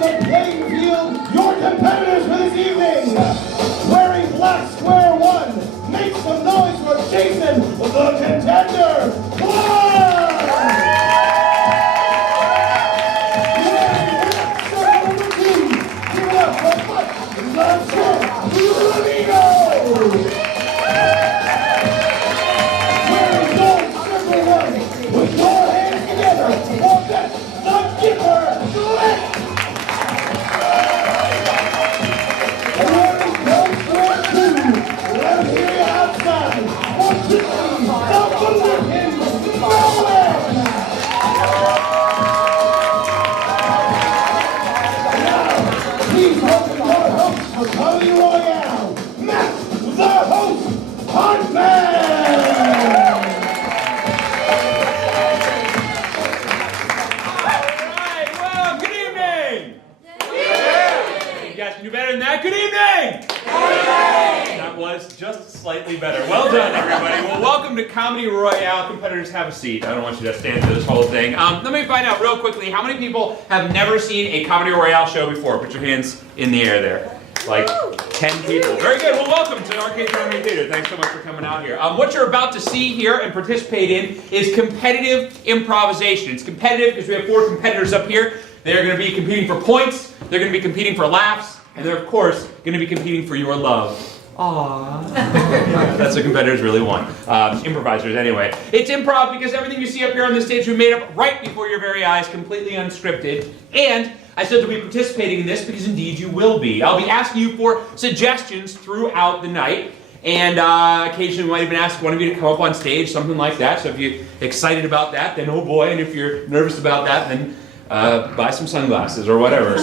on the playing field, your competitors for this evening. Wearing black square one, make some noise for Jason, the contender. One! Wearing black square number 2, give it up for Beth, Rubino! Wearing gold circle one, with your hands together for Beth, the Gipper, Glick! Wearing gold square 2, let him hear you outside for Kristy, the Wonderkin, Nolen! Now, please welcome your host for Comedy Royale, Matt, the host, Huntman! Alright, well, good evening! You guys can do better than that. Good evening! That was just slightly better. Well done, everybody. Well, welcome to Comedy Royale. Competitors, have a seat. I don't want you to stand for this whole thing. Let me find out real quickly, how many people have never seen a Comedy Royale show before? Put your hands in the air there. Like 10 people. Very good. Well, welcome to Arcade Comedy Theater. Thanks so much for coming out here. What you're about to see here and participate in is competitive improvisation. It's competitive because we have 4 competitors up here. They're going to be competing for points. They're going to be competing for laughs. And they're, of course, going to be competing for your love. Aww. That's what competitors really want. Improvisers, anyway. It's improv because everything you see up here on the stage we made up right before your very eyes, completely unscripted. And I said to be participating in this because indeed you will be. I'll be asking you for suggestions throughout the night. And occasionally we might even ask one of you to come up on stage, something like that. So if you're excited about that, then oh boy. And if you're nervous about that, then buy some sunglasses or whatever.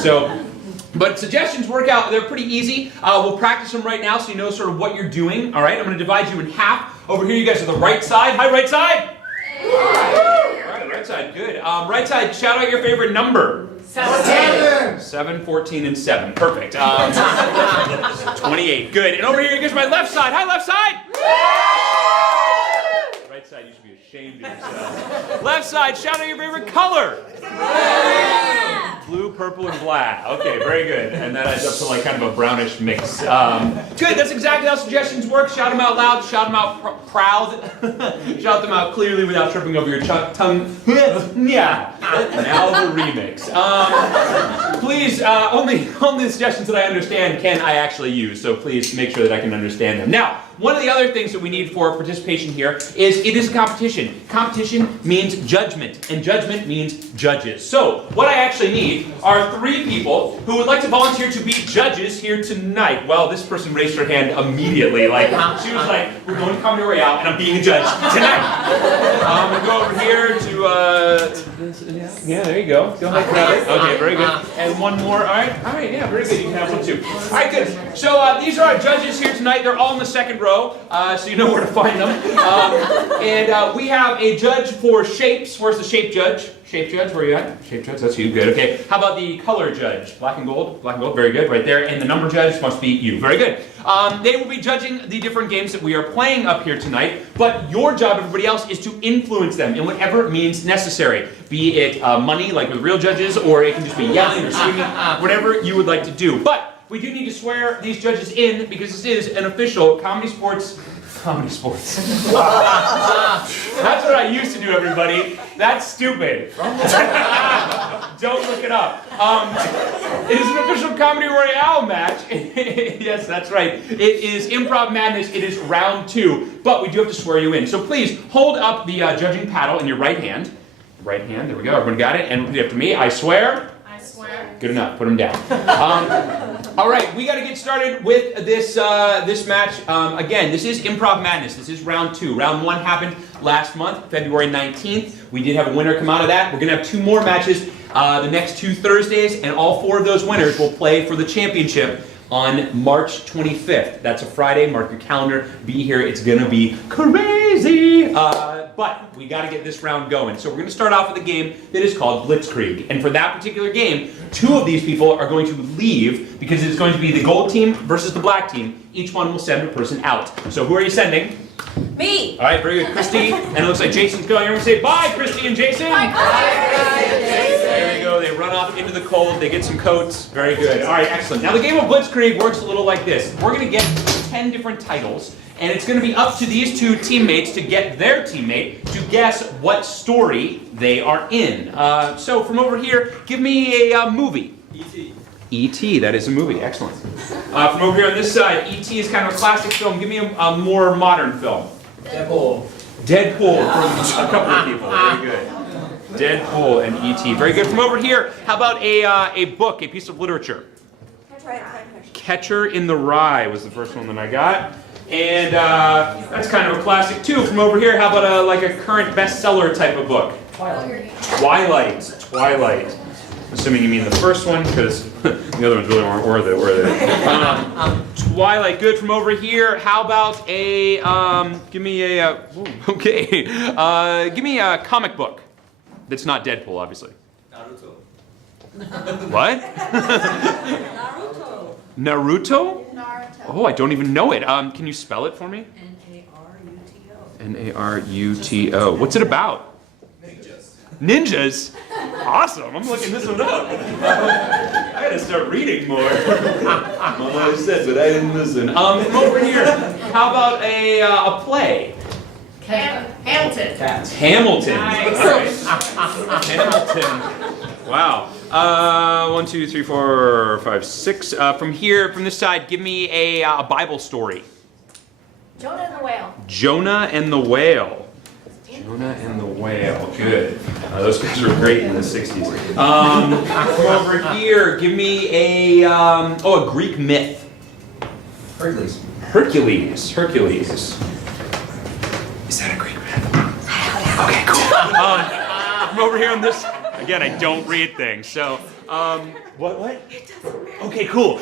But suggestions work out. They're pretty easy. We'll practice them right now so you know sort of what you're doing. All right, I'm going to divide you in half. Over here, you guys are the right side. Hi, right side. All right, right side, good. Right side, shout out your favorite number. 7. 7, 14, and 7. Perfect. 28. Good. And over here, here's my left side. Hi, left side. Right side, you should be ashamed of yourself. Left side, shout out your favorite color. Blue, purple, and black. Okay, very good. And that adds up to like kind of a brownish mix. Good, that's exactly how suggestions work. Shout them out loud, shout them out proud, shout them out clearly without tripping over your tongue. Yeah. Now the remix. Please, only the suggestions that I understand can I actually use, so please make sure that I can understand them. Now, one of the other things that we need for participation here is it is a competition. Competition means judgment, and judgment means judges. So, what I actually need are 3 people who would like to volunteer to be judges here tonight. Well, this person raised her hand immediately. Like, she was like, we're going to Comedy Royale, and I'm being a judge tonight. We'll go over here to, yeah, there you go. Go ahead, grab it. Okay, very good. And one more. All right, yeah, very good. You can have one too. All right, good. So, these are our judges here tonight. They're all in the second row, so you know where to find them. And we have a judge for shapes. Where's the shape judge? Shape judge, where are you at? Shape judge, that's you, good, okay. How about the color judge? Black and gold, very good, right there. And the number judge must be you, very good. They will be judging the different games that we are playing up here tonight, but your job, everybody else, is to influence them in whatever means necessary. Be it money, like with real judges, or it can just be yelling or screaming, whatever you would like to do. But we do need to swear these judges in because this is an official Comedy Sports. That's what I used to do, everybody. That's stupid. Don't look it up. It is an official Comedy Royale match. Yes, that's right. It is Improv Madness. It is round 2. But we do have to swear you in. So please hold up the judging paddle in your right hand. Right hand, there we go. Everyone got it? And repeat after me. I swear. I swear. Good enough. Put them down. All right, we got to get started with this match. Again, this is Improv Madness. This is round 2. Round 1 happened last month, February 19th. We did have a winner come out of that. We're going to have 2 more matches the next 2 Thursdays, and all 4 of those winners will play for the championship on March 25th. That's a Friday. Mark your calendar. Be here. It's going to be crazy. But we got to get this round going. So we're going to start off with a game that is called Blitzkrieg. And for that particular game, 2 of these people are going to leave because it's going to be the gold team versus the black team. Each one will send a person out. So who are you sending? Me. All right, very good. Kristy. And it looks like Jason's going. You're going to say bye, Kristy and Jason. Bye, Kristy and Jason. There you go. They run off into the cold. They get some coats. Very good. All right, excellent. Now the game of Blitzkrieg works a little like this. We're going to get 10 different titles, and it's going to be up to these two teammates to get their teammate to guess what story they are in. So from over here, give me a movie. E.T. E.T., that is a movie. Excellent. From over here on this side, E.T. is kind of a classic film. Give me a more modern film. Deadpool. Deadpool from a couple of people. Very good. Deadpool and E.T. Very good. From over here, how about a book, a piece of literature? Catcher in the Rye was the first one that I got. And that's kind of a classic too. From over here, how about like a current bestseller type of book? Twilight. Assuming you mean the first one, because the other ones really weren't worth it, were they? Twilight, good. From over here, how about a, give me a comic book that's not Deadpool, obviously. Naruto. What? Naruto? Oh, I don't even know it. Can you spell it for me? Naruto. Naruto. What's it about? Ninjas? Awesome. I'm looking this one up. I gotta start reading more. Mama said, but I didn't listen. From over here, how about a play? Hamilton. Hamilton. Nice. All right. Hamilton. Wow. 1, 2, 3, 4, 5, 6. From here, from this side, give me a Bible story. Jonah and the Whale. Jonah and the Whale. Jonah and the Whale. Good. Those guys were great in the 60s. From over here, give me a Greek myth. Hercules. Hercules. Is that a Greek myth? Okay, cool. From over here on this, again, I don't read things, so, what? It doesn't matter. Okay, cool.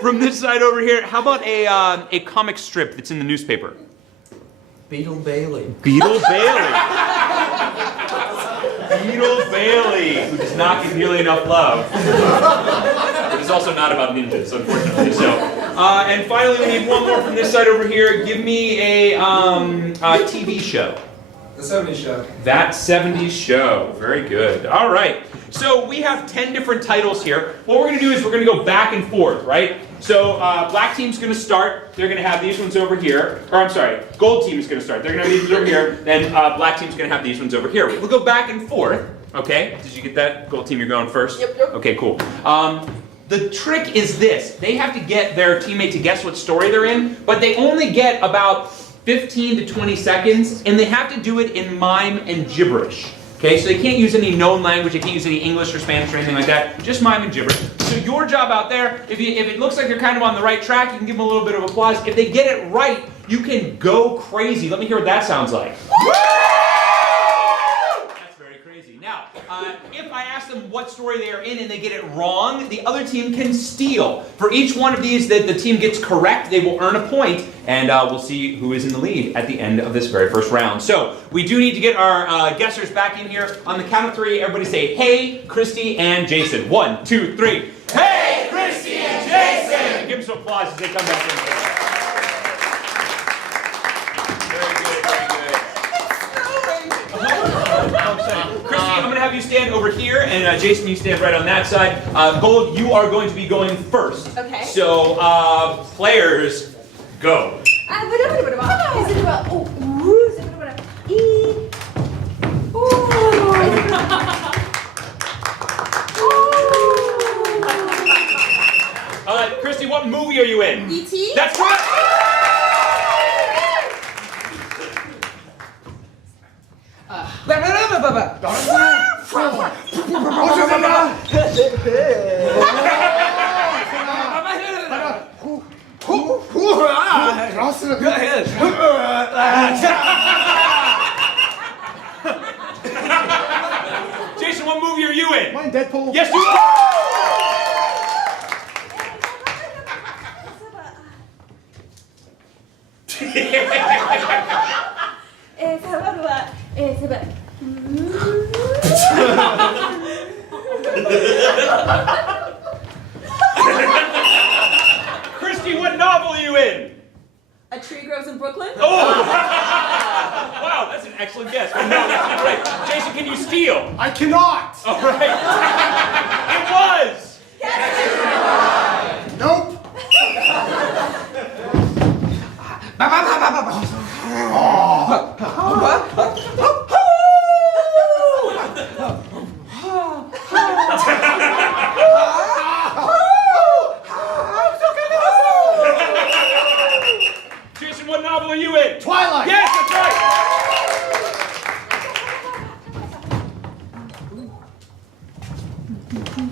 From this side over here, how about a comic strip that's in the newspaper? Beetle Bailey. Beetle Bailey. Beetle Bailey, who does not get nearly enough love. But it's also not about ninjas, unfortunately. So, and finally, we need one more from this side over here. Give me a TV show. The 70s Show. That 70s Show. Very good. All right. So we have 10 different titles here. What we're going to do is we're going to go back and forth, right? So black team's going to start. They're going to have these ones over here. Or I'm sorry, gold team is going to start. They're going to have these over here. Then black team's going to have these ones over here. We'll go back and forth. Okay? Did you get that? Gold team, you're going first? Yep. Okay, cool. The trick is this. They have to get their teammate to guess what story they're in, but they only get about 15 to 20 seconds, and they have to do it in mime and gibberish. Okay, so they can't use any known language, they can't use any English or Spanish or anything like that, just mime and gibberish. So your job out there, if it looks like you're kind of on the right track, you can give them a little bit of applause. If they get it right, you can go crazy. Let me hear what that sounds like. That's very crazy. Now, if I ask them what story they are in and they get it wrong, the other team can steal. For each one of these that the team gets correct, they will earn a point, and we'll see who is in the lead at the end of this very first round. So, we do need to get our guessers back in here. On the count of 3, everybody say, hey, Kristy and Jason. 1, 2, 3. Hey, Kristy and Jason! Give them some applause as they come back in. Very good, very good. Kristy, I'm going to have you stand over here, and Jason, you stand right on that side. Gold, you are going to be going first. Okay. So, players, go. Kristy, what movie are you in? E.T.? That's right! Jason, what movie are you in? Mine, Deadpool. Yes, you are! Kristy, what novel are you in? A Tree Grows in Brooklyn? Oh! Wow, that's an excellent guess. But no, that's not right. Jason, can you steal? I cannot. All right. Yeah,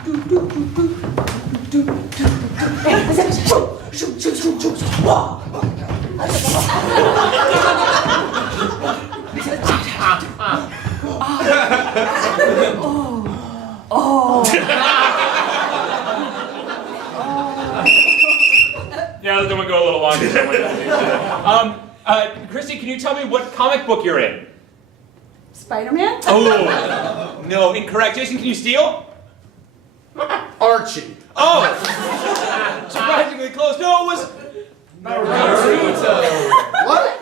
let them go a little longer. Kristy, can you tell me what comic book you're in? Spider-Man? Oh, no, incorrect. Jason, can you steal? Archie. Oh, surprisingly close. No, it was Naruto. What?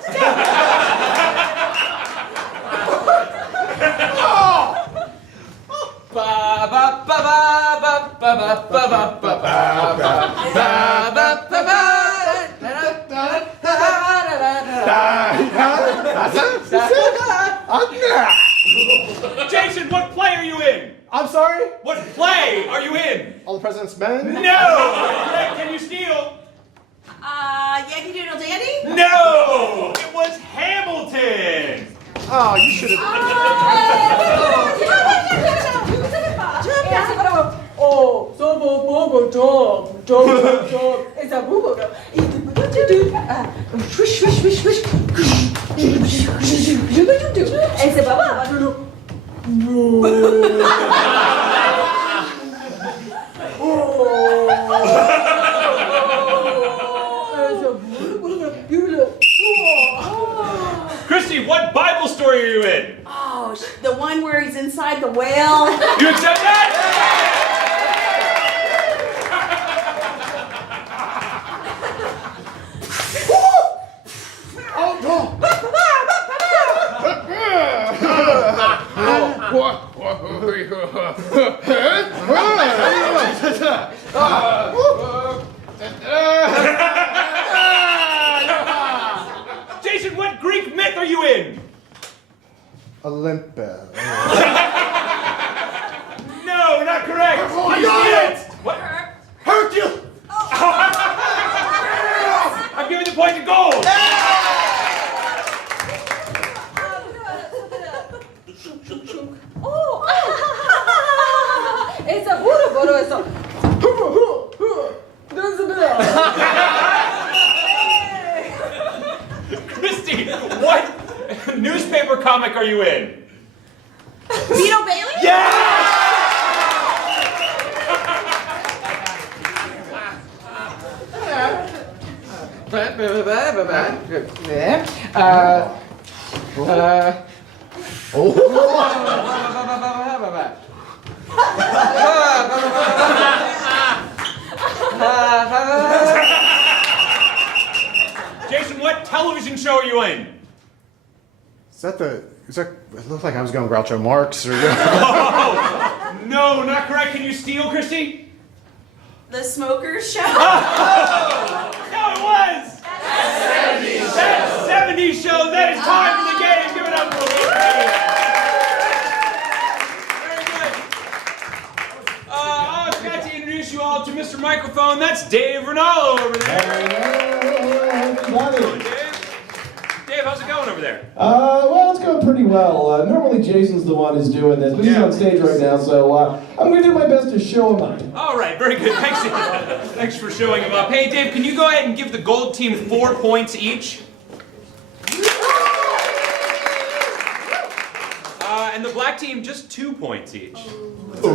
ba ba ba ba ba ba ba ba ba ba ba ba. Jason, what play are you in? I'm sorry? What play are you in? All the President's Men? No! Can you steal? Yankee Doodle Dandy? No! It was Hamilton! Oh, you should have. Oh, so bobo dog, it's a bobo dog. Swish, swish, swish, swish. It's a baba. Kristy, what Bible story are you in? Oh, the one where he's inside the whale. You accept that? Jason, what Greek myth are you in? Olympus. No, not correct. I You got steal it. What? Hercules! I'm giving the point to gold. It's a bobo, it's a. Kristy, what newspaper comic are you in? Vito Bailey? Yeah! Jason, what television show are you in? It looked like I was going Groucho Marx or. Oh, no, not correct. Can you steal, Kristy? The Smokers Show? No, it was! That 70s show. That is time for the game. Give it up for me. Very good. I forgot to introduce you all to Mr. Microphone. That's Dave Ronaldo over there. Everybody. Dave, how's it going over there? Well, it's going pretty well. Normally Jason's the one who's doing this, but he's on stage right now, so I'm going to do my best to show him up. All right, very good. Thanks, thanks for showing him up. Hey, Dave, can you go ahead and give the gold team 4 points each? And the black team just 2 points each. I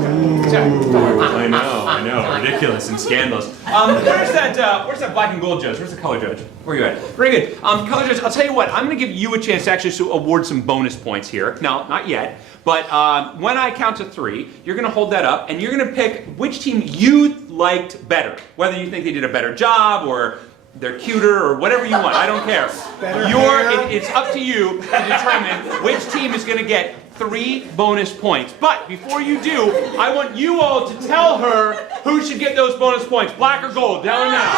know, ridiculous and scandalous. Where's that black and gold judge? Where's the color judge? Where are you at? Very good. Color judge, I'll tell you what, I'm gonna give you a chance to actually award some bonus points here. No, not yet, but when I count to 3, you're gonna hold that up and you're gonna pick which team you liked better. Whether you think they did a better job or they're cuter or whatever you want, I don't care. It's up to you to determine which team is gonna get 3 bonus points. But before you do, I want you all to tell her who should get those bonus points, black or gold. Tell her now.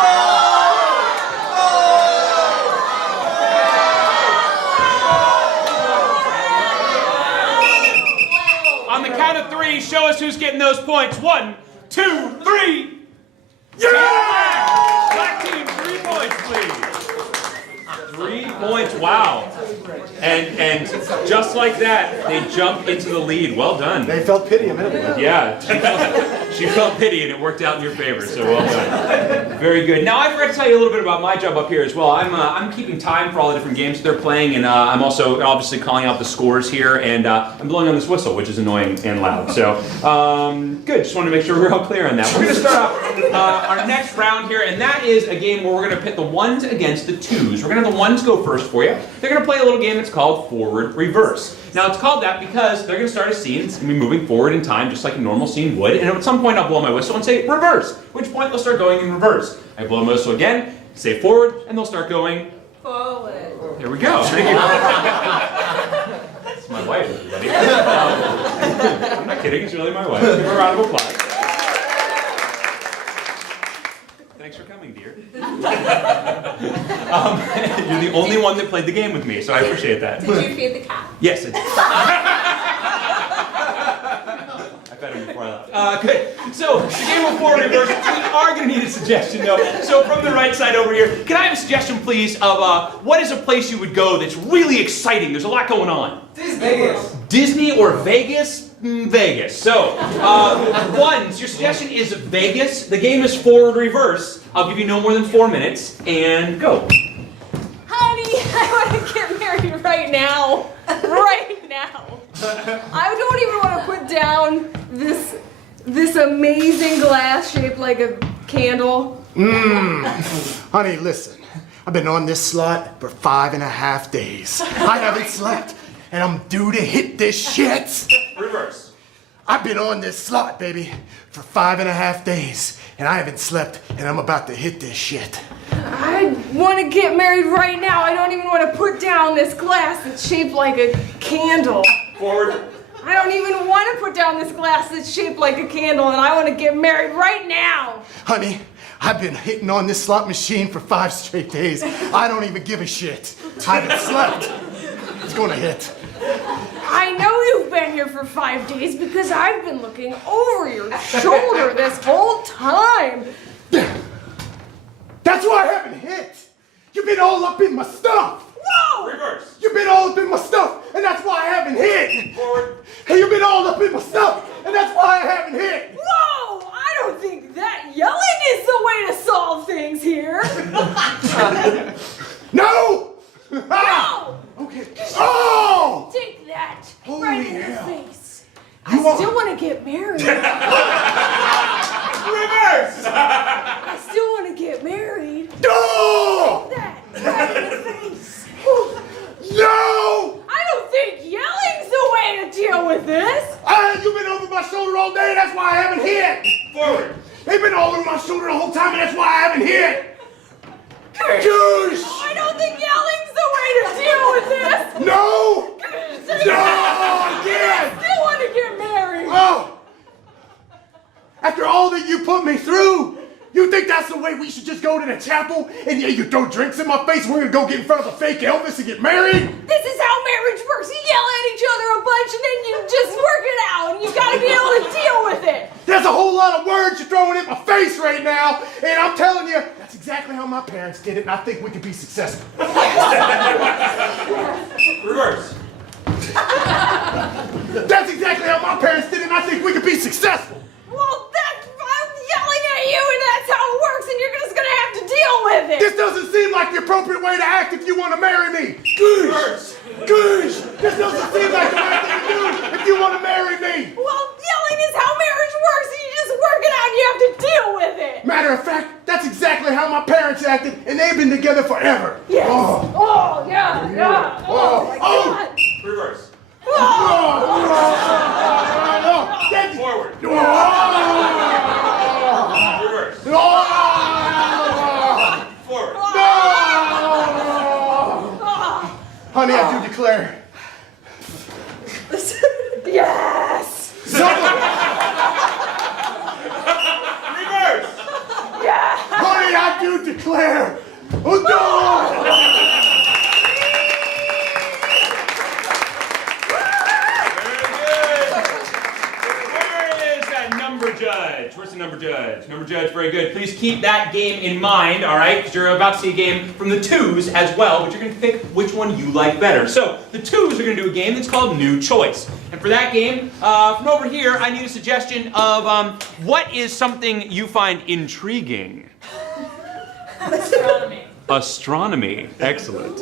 On the count of 3, show us who's getting those points. 1, 2, 3. Yeah! Black team, 3 points, please. 3 points, wow. And just like that, they jump into the lead. Well done. They felt pity a minute ago. Yeah, she felt pity and it worked out in your favor, so well done. Very good. Now I forgot to tell you a little bit about my job up here as well. I'm keeping time for all the different games that they're playing, and I'm also obviously calling out the scores here, and I'm blowing on this whistle, which is annoying and loud. So, good, just wanted to make sure we're all clear on that. We're going to start off our next round here, and that is a game where we're going to pit the ones against the twos. We're going to have the ones go first for you. They're going to play a little game that's called forward reverse. Now it's called that because they're going to start a scene, it's going to be moving forward in time just like a normal scene would, and at some point I'll blow my whistle and say reverse, at which point they'll start going in reverse. I blow my whistle again, say forward, and they'll start going Forward. There we go. Thank you. It's my wife, everybody. I'm not kidding, it's really my wife. Give her a round of applause. Thanks for coming, dear. You're the only one that played the game with me, so I appreciate that. Did you feed the cat? Yes, I did. I fed him before I left. Good. So, the game of forward reverse, we are going to need a suggestion, though. So, from the right side over here, can I have a suggestion, please, of what is a place you would go that's really exciting? There's a lot going on. Vegas. Disney or Vegas? Vegas. So, ones, your suggestion is Vegas. The game is forward reverse. I'll give you no more than 4 minutes, and go. Honey, I want to get married right now. Right now. I don't even want to put down this amazing glass shaped like a candle. Honey, listen. I've been on this slot for 5.5 days. I haven't slept, and I'm due to hit this shit. Reverse. I've been on this slot, baby, for 5.5 days, and I haven't slept, and I'm about to hit this shit. I want to get married right now. I don't even want to put down this glass that's shaped like a candle. Forward. I don't even want to put down this glass that's shaped like a candle, and I want to get married right now. Honey, I've been hitting on this slot machine for 5 straight days. I don't even give a shit. I haven't slept. It's gonna hit. I know you've been here for 5 days because I've been looking over your shoulder this whole time. That's why I haven't hit. You've been all up in my stuff. Whoa! Reverse. You've been all up in my stuff, and that's why I haven't hit. Forward. Hey, you've been all up in my stuff, and that's why I haven't hit. Whoa! I don't think that yelling is the way to solve things here. No! No! Okay. Oh! Take that Holy right in the hell. face. You I want- still want to get married. Reverse. I still want to get married. No! That right in the face. No! I don't think yelling's the way to deal with this. You've been over my shoulder all day, and that's why I haven't hit. Forward. They've been all over my shoulder the whole time, and that's why I haven't hit. Goose! I don't think yelling's the way to deal with this. No! No! No! I Again! still want to get married. Oh! After all that you put me through, you think that's the way we should just go to the chapel and you throw drinks in my face? We're gonna go get in front of a fake Elvis and get married? This is how marriage works. You yell at each other a bunch and then you just work it out and you gotta be able to deal with it. There's a whole lot of words you're throwing in my face right now, and I'm telling you, that's exactly how my parents did it, and I think we could be successful. Reverse. That's exactly how my parents did it, and I think we could be successful. Well, I'm yelling at you and that's how it works and you're just gonna have to deal with it. This doesn't seem like the appropriate way to act if you want to marry me. Goosh! Goosh! This doesn't seem like the right thing to do if you want to marry me. Well, yelling is how marriage works and you just work it out and you have to deal with it. Matter of fact, that's exactly how my parents acted, and they've been together forever. Yes. Oh. Oh, yeah, yeah. Oh, my God. Reverse. Forward. Reverse. Forward. Honey, I do declare. Yes. Reverse. Yeah. Honey, I do declare. Oh, no! Very good. Where is that number judge? Where's the number judge? Number judge, very good. Please keep that game in mind, all right? Because you're about to see a game from the twos as well, but you're going to pick which one you like better. So the twos are going to do a game that's called New Choice. And for that game, from over here, I need a suggestion of what is something you find intriguing? Astronomy. Astronomy. Excellent.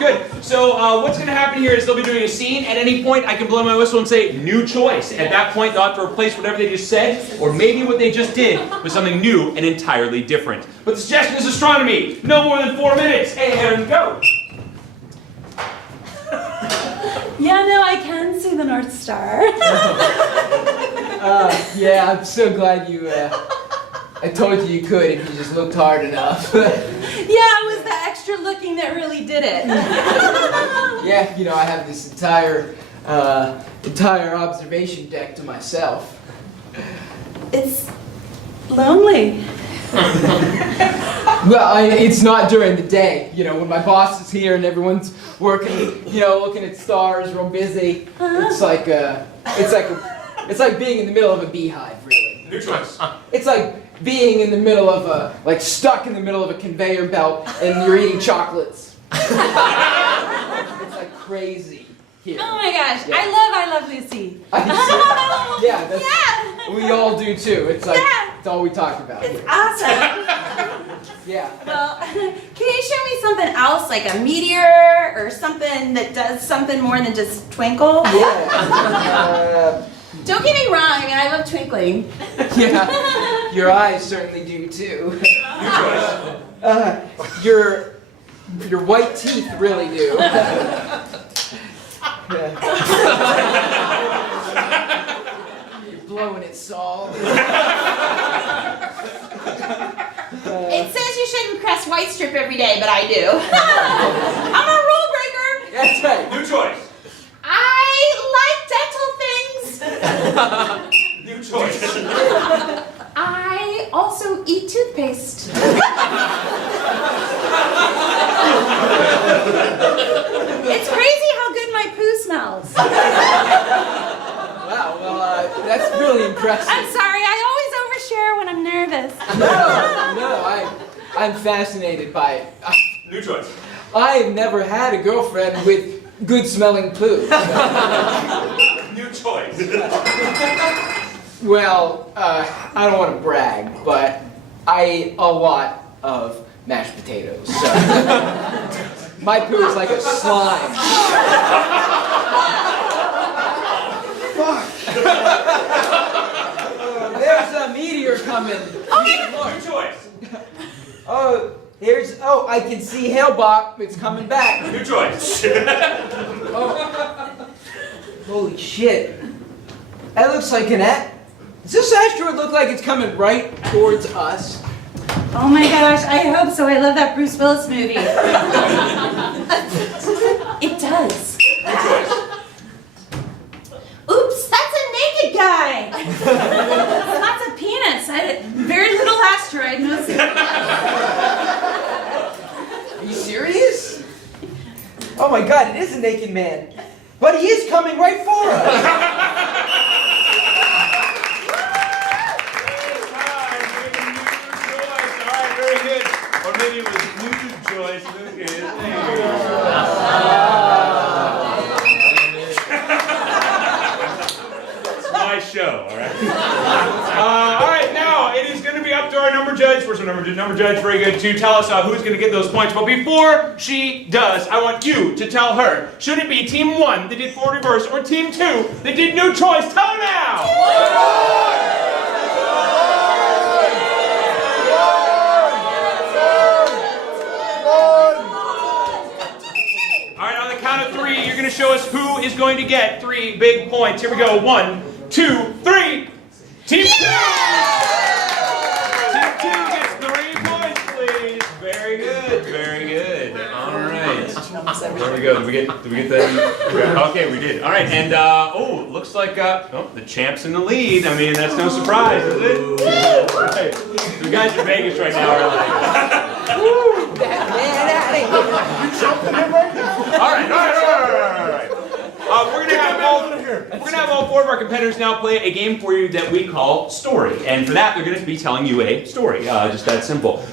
Good. So what's going to happen here is they'll be doing a scene. At any point, I can blow my whistle and say, new choice. At that point, they'll have to replace whatever they just said, or maybe what they just did, with something new and entirely different. But the suggestion is astronomy. No more than 4 minutes. And go. Yeah, no, I can see the North Star. Yeah, I'm so glad you, I told you you could if you just looked hard enough. Yeah, it was the extra looking that really did it. Yeah, you know, I have this entire observation deck to myself. It's lonely. Well, it's not during the day, you know, when my boss is here and everyone's working, you know, looking at stars, real busy. It's like being in the middle of a beehive, really. New choice. It's like being in the middle of stuck in the middle of a conveyor belt and you're eating chocolates. It's like crazy here. Oh my gosh, Yeah. I love Lucy. Yeah, that's, Yeah. we all do too. It's like, Yeah. it's all we talk about. It's here. awesome. Yeah. Well, can you show me something else, like a meteor or something that does something more than just twinkle? Yeah. Don't get me wrong, I mean, I love twinkling. Yeah. Your eyes certainly do too. New choice. Your white teeth really do. Yeah. You're blowing it, Saul. It says you shouldn't crest white strip every day, but I do. I'm a rule breaker. That's right. New choice. I like dental things. New choice. I also eat toothpaste. It's crazy how good my poo smells. Wow. Well, that's really impressive. I'm sorry, I always overshare when I'm nervous. No, I'm fascinated by it. New choice. I have never had a girlfriend with good smelling poo. New choice. Well, I don't want to brag, but I eat a lot of mashed potatoes. So my poo is like a slime. There's a meteor coming. New choice. I can see Hale-Bopp. It's coming back. New choice. Holy shit. That looks like an Does this asteroid look like it's coming right towards us? Oh my gosh, I hope so. I love that Bruce Willis movie. It does. New choice. Oops, that's a naked guy. Lots of penis. Very little asteroid. No Are you serious? Oh my god, it is a naked man. But he is coming right for us. Or maybe it was new choice. It's my show, all right? All right, now it is going to be up to our number judge. Where's our number judge? Very good. To tell us who's going to get those points. But before she does, I want you to tell her. Should it be Team 1 that did forward reverse or Team 2 that did new choice? Tell her now! All right, on the count of 3, you're going to show us who is going to get 3 big points. Here we go. 1, 2, 3. Team 2! Team 2 gets 3 points, please. Very good. Very good. All right. There we go. Did we get that? Okay, we did. All right, and looks like the champ's in the lead. I mean, that's no surprise, is it? Right. The guys in Vegas right now are like, That man out of here. You jumping him right now? all right. We're gonna have all four of our competitors now play a game for you that we call Story. And for that, they're gonna be telling you a story. Just that simple.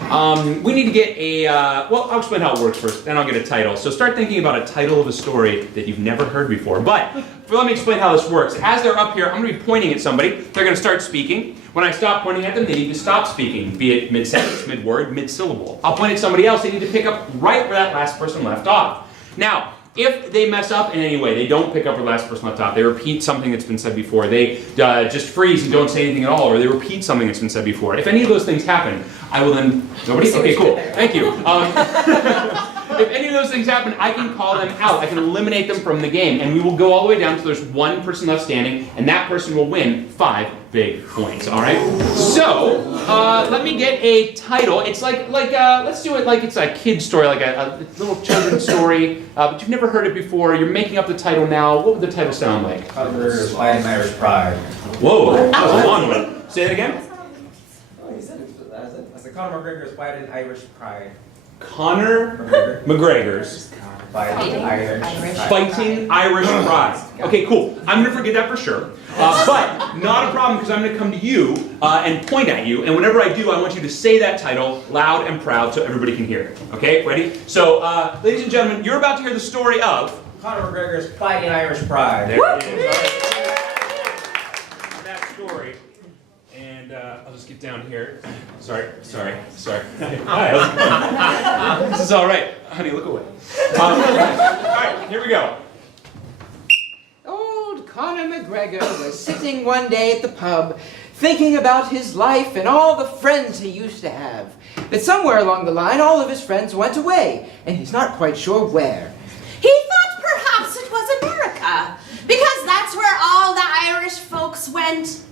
We need to get a, well, I'll explain how it works first, then I'll get a title. So start thinking about a title of a story that you've never heard before. But let me explain how this works. As they're up here, I'm gonna be pointing at somebody. They're gonna start speaking. When I stop pointing at them, they need to stop speaking, be it mid-sentence, mid-word, mid-syllable. I'll point at somebody else, they need to pick up right where that last person left off. Now, if they mess up in any way, they don't pick up where the last person left off, they repeat something that's been said before, they just freeze and don't say anything at all, or they repeat something that's been said before. If any of those things happen, I will then... Nobody? Okay, cool. Thank you. If any of those things happen, I can call them out. I can eliminate them from the game, and we will go all the way down until there's one person left standing, and that person will win 5 big points. All right. So let me get a title. It's like let's do it like it's a kid's story, like a little children's story, but you've never heard it before. You're making up the title now. What would the title sound like? Connor's Fighting Irish Pride. Whoa, that was a long one. Say that again. Oh, you said it. I said Conor McGregor's Fighting Irish Pride. Conor McGregor's Fighting Irish Pride. Okay, cool. I'm gonna forget that for sure. But not a problem, because I'm gonna come to you and point at you, and whenever I do, I want you to say that title loud and proud so everybody can hear it. Okay, ready? So, ladies and gentlemen, you're about to hear the story of Conor McGregor's Fighting Irish Pride. There it is. That story. And I'll just get down here. Sorry. Hi. This is all right. Honey, look away. All right, here we go. Old Conor McGregor was sitting one day at the pub, thinking about his life and all the friends he used to have. But somewhere along the line, all of his friends went away, and he's not quite sure where. He thought perhaps it was America, because that's where all the Irish folks went.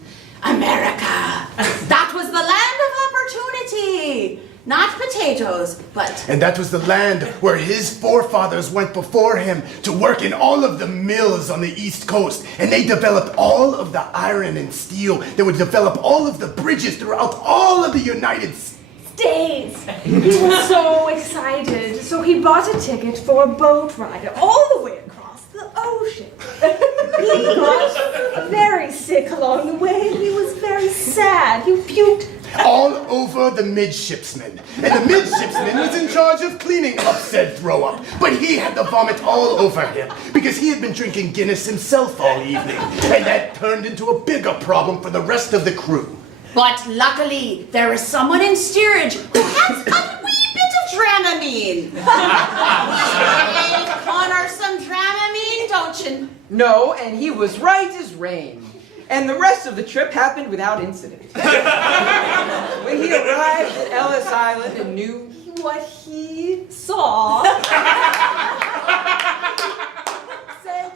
America. That was the land of opportunity. Not potatoes, but... And that was the land where his forefathers went before him to work in all of the mills on the East Coast. And they developed all of the iron and steel. They would develop all of the bridges throughout all of the United States. He was so excited, so he bought a ticket for a boat ride all the way across the ocean. He got very sick along the way. He was very sad. He puked all over the midshipman. And the midshipman was in charge of cleaning up said throw up. But he had the vomit all over him because he had been drinking Guinness himself all evening. And that turned into a bigger problem for the rest of the crew. But luckily, there is someone in steerage who has a wee bit of Dramamine. Hey, Connor, some Dramamine, don't you? No, and he was right as rain. And the rest of the trip happened without incident. When he arrived at Ellis Island and knew what he saw, said,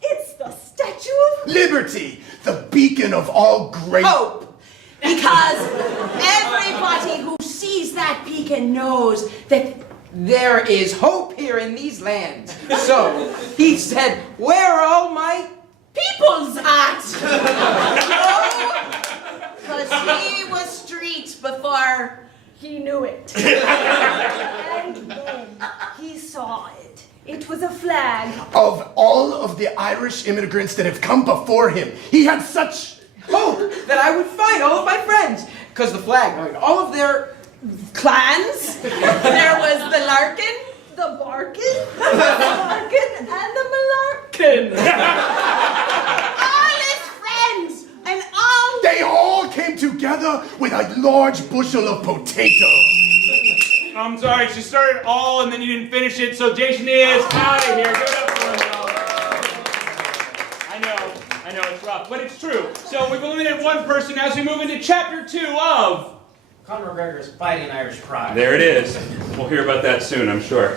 "It's the Statue of Liberty, the beacon of all great hope." Because everybody who sees that beacon knows that there is hope here in these lands. So he said, "Where are all my people's at?" Because he was street before he knew it. And then he saw it. It was a flag of all of the Irish immigrants that have come before him. He had such hope that I would find all of my friends. Because the flag, all of their clans. There was the Larkin, the Barkin, the Larkin, and the Malarkin. All his friends, and all... They all came together with a large bushel of potatoes. I'm sorry, she started all and then you didn't finish it, so Jason is out of here. Give it up for him. I know, it's rough, but it's true. So we've eliminated one person as we move into chapter 2 of... Conor McGregor's Fighting Irish Pride. There it is. We'll hear about that soon, I'm sure.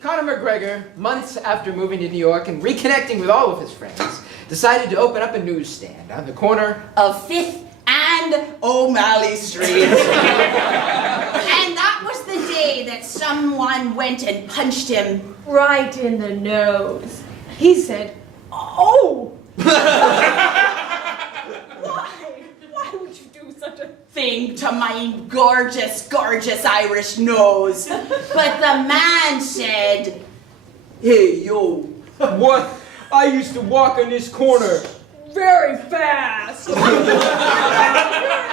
Conor McGregor, months after moving to New York and reconnecting with all of his friends, decided to open up a newsstand on the corner of 5th and O'Malley Street. And that was the day that someone went and punched him right in the nose. He said, "Oh!" Why would you do such a thing to my gorgeous, gorgeous Irish nose? But the man said, Hey, yo, what? I used to walk on this corner. Very fast. Get in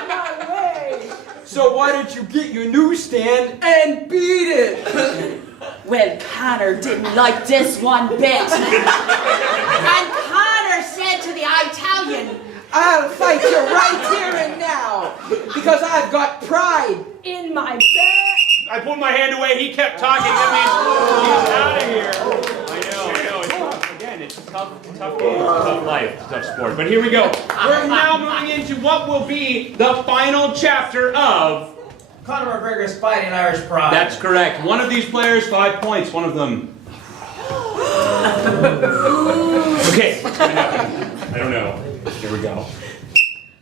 my way. So why don't you get your newsstand and beat it? Well, Connor didn't like this one bit. And Connor said to the Italian, I'll fight you right here and now, because I've got pride. In my bed. I pulled my hand away. He kept talking. That means he's out of here. I know. It's tough. Again, it's a tough game. It's a tough life. It's a tough sport. But here we go. We're now moving into what will be the final chapter of Conor McGregor's Fighting Irish Pride. That's correct. One of these players, 5 points. One of them. Okay. What's going to happen? I don't know. Here we go.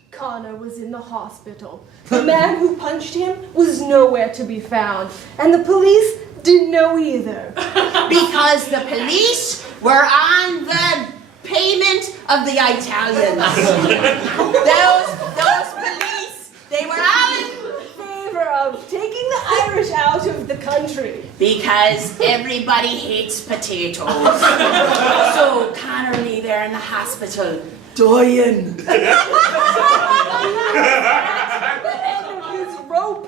Connor was in the hospital. The man who punched him was nowhere to be found, and the police didn't know either. because the police were on the payment of the Italians. those police, they were all in Favor of taking the Irish out of the country. because everybody hates potatoes. So Connor lay there in the hospital, dying. The end of his rope,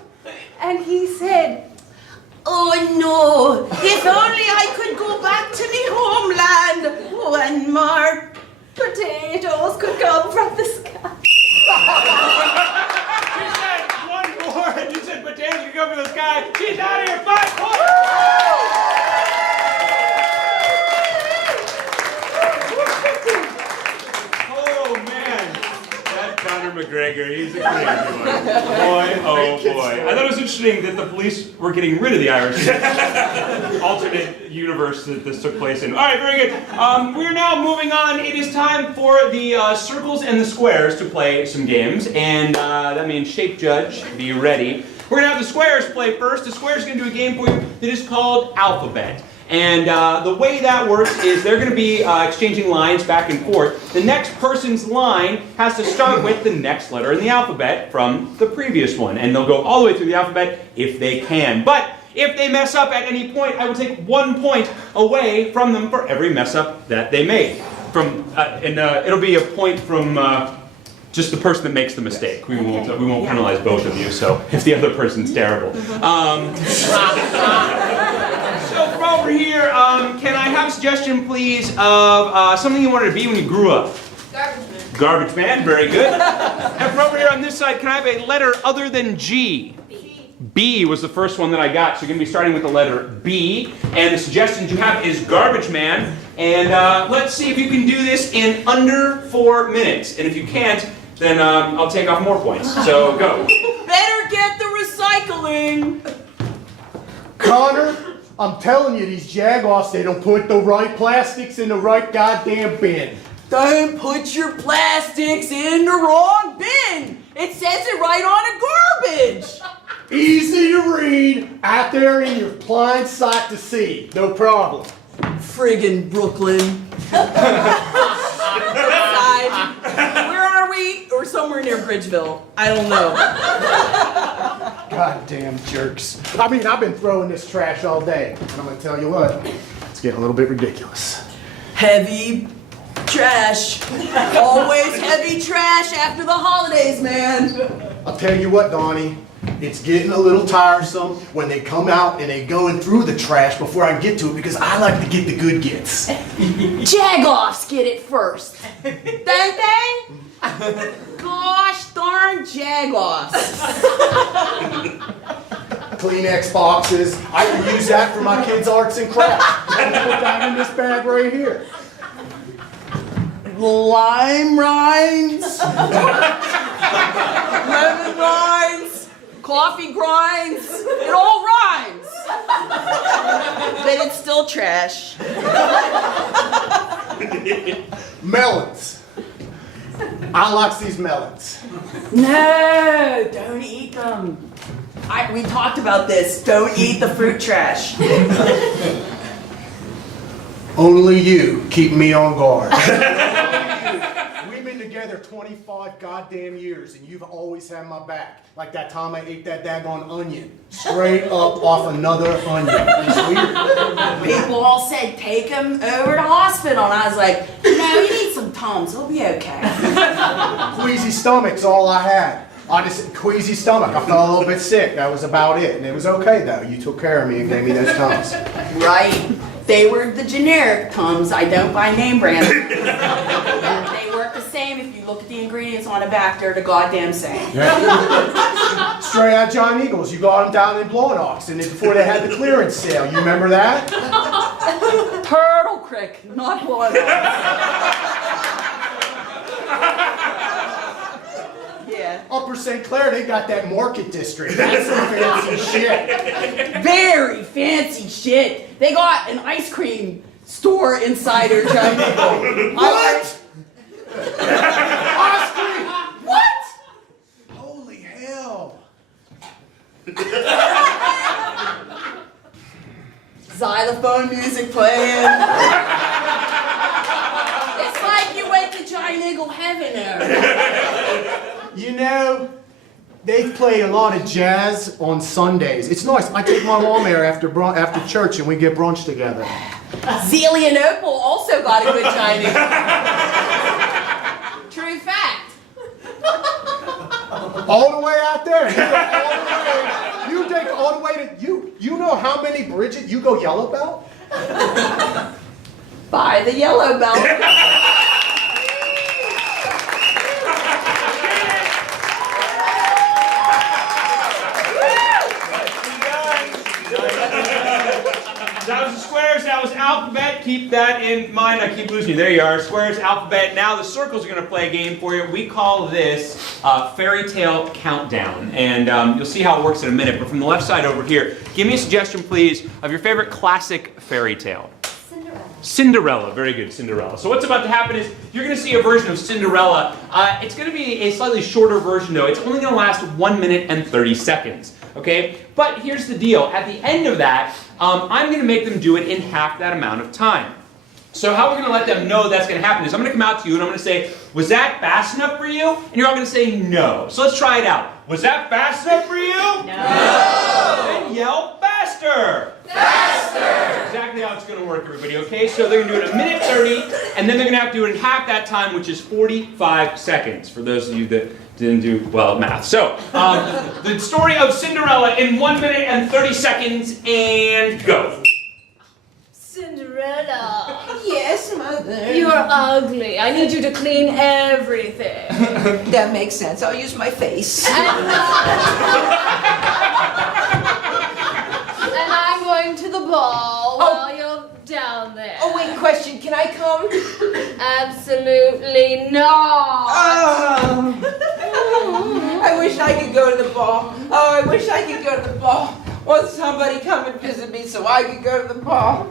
and he said, Oh no, if only I could go back to my homeland. One more. potatoes could come from the sky. She said one more, and you said potatoes can go from the sky. She's out of here. 5 points. Oh man, that Conor McGregor, he's a crazy one. Boy, oh boy. I thought it was interesting that the police were getting rid of the Irish. Alternate universe that this took place in. All right, very good. We're now moving on. It is time for the circles and the squares to play some games, and that means Shape Judge, be ready. We're gonna have the squares play first. The squares are gonna do a game for you that is called Alphabet. And the way that works is they're going to be exchanging lines back and forth. The next person's line has to start with the next letter in the alphabet from the previous one. And they'll go all the way through the alphabet if they can. But if they mess up at any point, I will take 1 point away from them for every mess up that they made. It'll be a point from just the person that makes the mistake. We won't penalize both of you, so if the other person's terrible. So from over here, can I have a suggestion, please, of something you wanted to be when you grew up? Garbage man. Garbage man, very good. And from over here on this side, can I have a letter other than G? B was the first one that I got, so you're going to be starting with the letter B. And the suggestions you have is garbage man. And let's see if you can do this in under 4 minutes. And if you can't, then I'll take off more points. So go. Better get the recycling. Connor, I'm telling you, these Jagoffs, they don't put the right plastics in the right goddamn bin. Don't put your plastics in the wrong bin. It says it right on a garbage. Easy to read, out there in your blind sight to see. No problem. Friggin' Brooklyn. Where are we? Or somewhere near Bridgeville. I don't know. Goddamn jerks. I mean, I've been throwing this trash all day, and I'm gonna tell you what, it's getting a little bit ridiculous. Heavy trash. Always heavy trash after the holidays, man. I'll tell you what, Donnie, it's getting a little tiresome when they come out and they going through the trash before I get to it because I like to get the good gets. Jagoffs get it first. Don't they? Gosh darn Jagoffs. Kleenex boxes, I can use that for my kids' arts and crafts. I'll put that in this bag right here. Lime rinds. Lemon rinds. Coffee grinds. It all rhymes. But it's still trash. Melons. I like these melons. No, don't eat them. We talked about this. Don't eat the fruit trash. Only you keep me on guard. We've been together together 25 goddamn years, and you've always had my back. Like that time I ate that daggone onion. Straight up off another onion. It's weird. People all said, take him over to hospital. And I was like, no, you need some Tums. He'll be okay. Queasy stomach's all I had. I just, queasy stomach. I felt a little bit sick. That was about it. And it was okay, though. You took care of me and gave me those Tums. Right. They were the generic Tums. I don't buy name brand. They work the same. If you look at the ingredients on the back, they're the goddamn same. Yeah. Straight out John Eagles. You got them down in Blawnox, and before they had the clearance sale. You remember that? Turtle Creek, not blood. Yeah. Upper St. Clair, they got that market district. That's some fancy shit. Very fancy shit. They got an ice cream store inside their John Eagle. What? Ice cream? What? Holy hell. Xylophone music playing. It's like you went to Giant Eagle heaven there. You know, they play a lot of jazz on Sundays. It's nice. I take my mom there after church and we get brunch together. Zelia and Opal also got a good Giant Eagle. True fact. All the way out there. You take all the way to you know how many bridges you go yellow belt? By the yellow belt. That was the squares, that was alphabet. Keep that in mind. I keep losing you. There you are. Squares, alphabet. Now the circles are going to play a game for you. We call this Fairy Tale Countdown. And you'll see how it works in a minute. But from the left side over here, give me a suggestion, please, of your favorite classic fairy tale. Cinderella, very good, Cinderella. So what's about to happen is you're going to see a version of Cinderella. It's going to be a slightly shorter version though. It's only going to last 1 minute and 30 seconds. Okay? But here's the deal. At the end of that, I'm going to make them do it in half that amount of time. So how we're going to let them know that's going to happen is I'm going to come out to you and I'm going to say, was that fast enough for you? And you're all going to say no. So let's try it out. Was that fast enough for you? No. Then yell faster. Faster. That's exactly how it's going to work, everybody, okay? So they're going to do it in 1:30, and then they're going to have to do it in half that time, which is 45 seconds, for those of you that didn't do well at math. So, the story of Cinderella in 1 minute and 30 seconds, and go. Cinderella, Yes, Mother. you're ugly. I need you to clean everything. That makes sense. I'll use my face. And I'm going to the ball while you're down there. Oh, wait, question. Can I come? Absolutely not. Oh. I wish I could go to the ball. Oh, I wish I could go to the ball. Won't somebody come and visit me so I could go to the ball?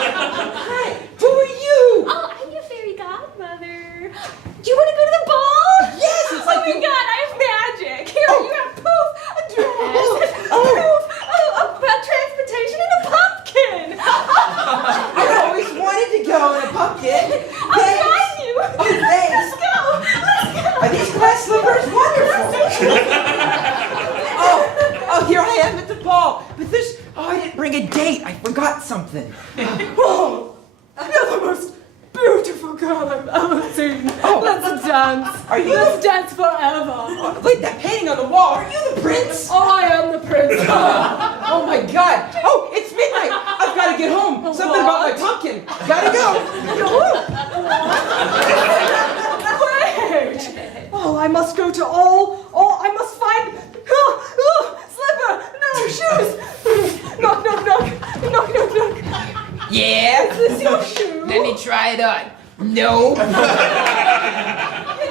Hi. Who are you? Oh, I'm your fairy godmother. Do you want to go to the ball? Yes, it's like oh my you- god, I have magic. Here, you have poof, a dress, Oh. poof, about transportation, and a pumpkin. I've always wanted to go in a pumpkin. I'll find you. Oh, thanks. Let's go. Let's go. Are these glass slippers wonderful? Oh, here I am at the ball. But this, I didn't bring a date. I forgot something. Oh, you're the most beautiful girl I've ever seen. Oh. Let's dance. Are you- Let's dance forever. Oh, wait, that painting on the wall. Are you the prince? Oh, I am the prince. Oh my God. Oh, it's midnight. I've got to get home. Something about my pumpkin. Gotta go. Wait! Oh, I must go to I must find, slipper, no, shoes. Knock, knock, knock, knock, knock, knock. Yeah? Is this your shoe? Let me try it on. No. Get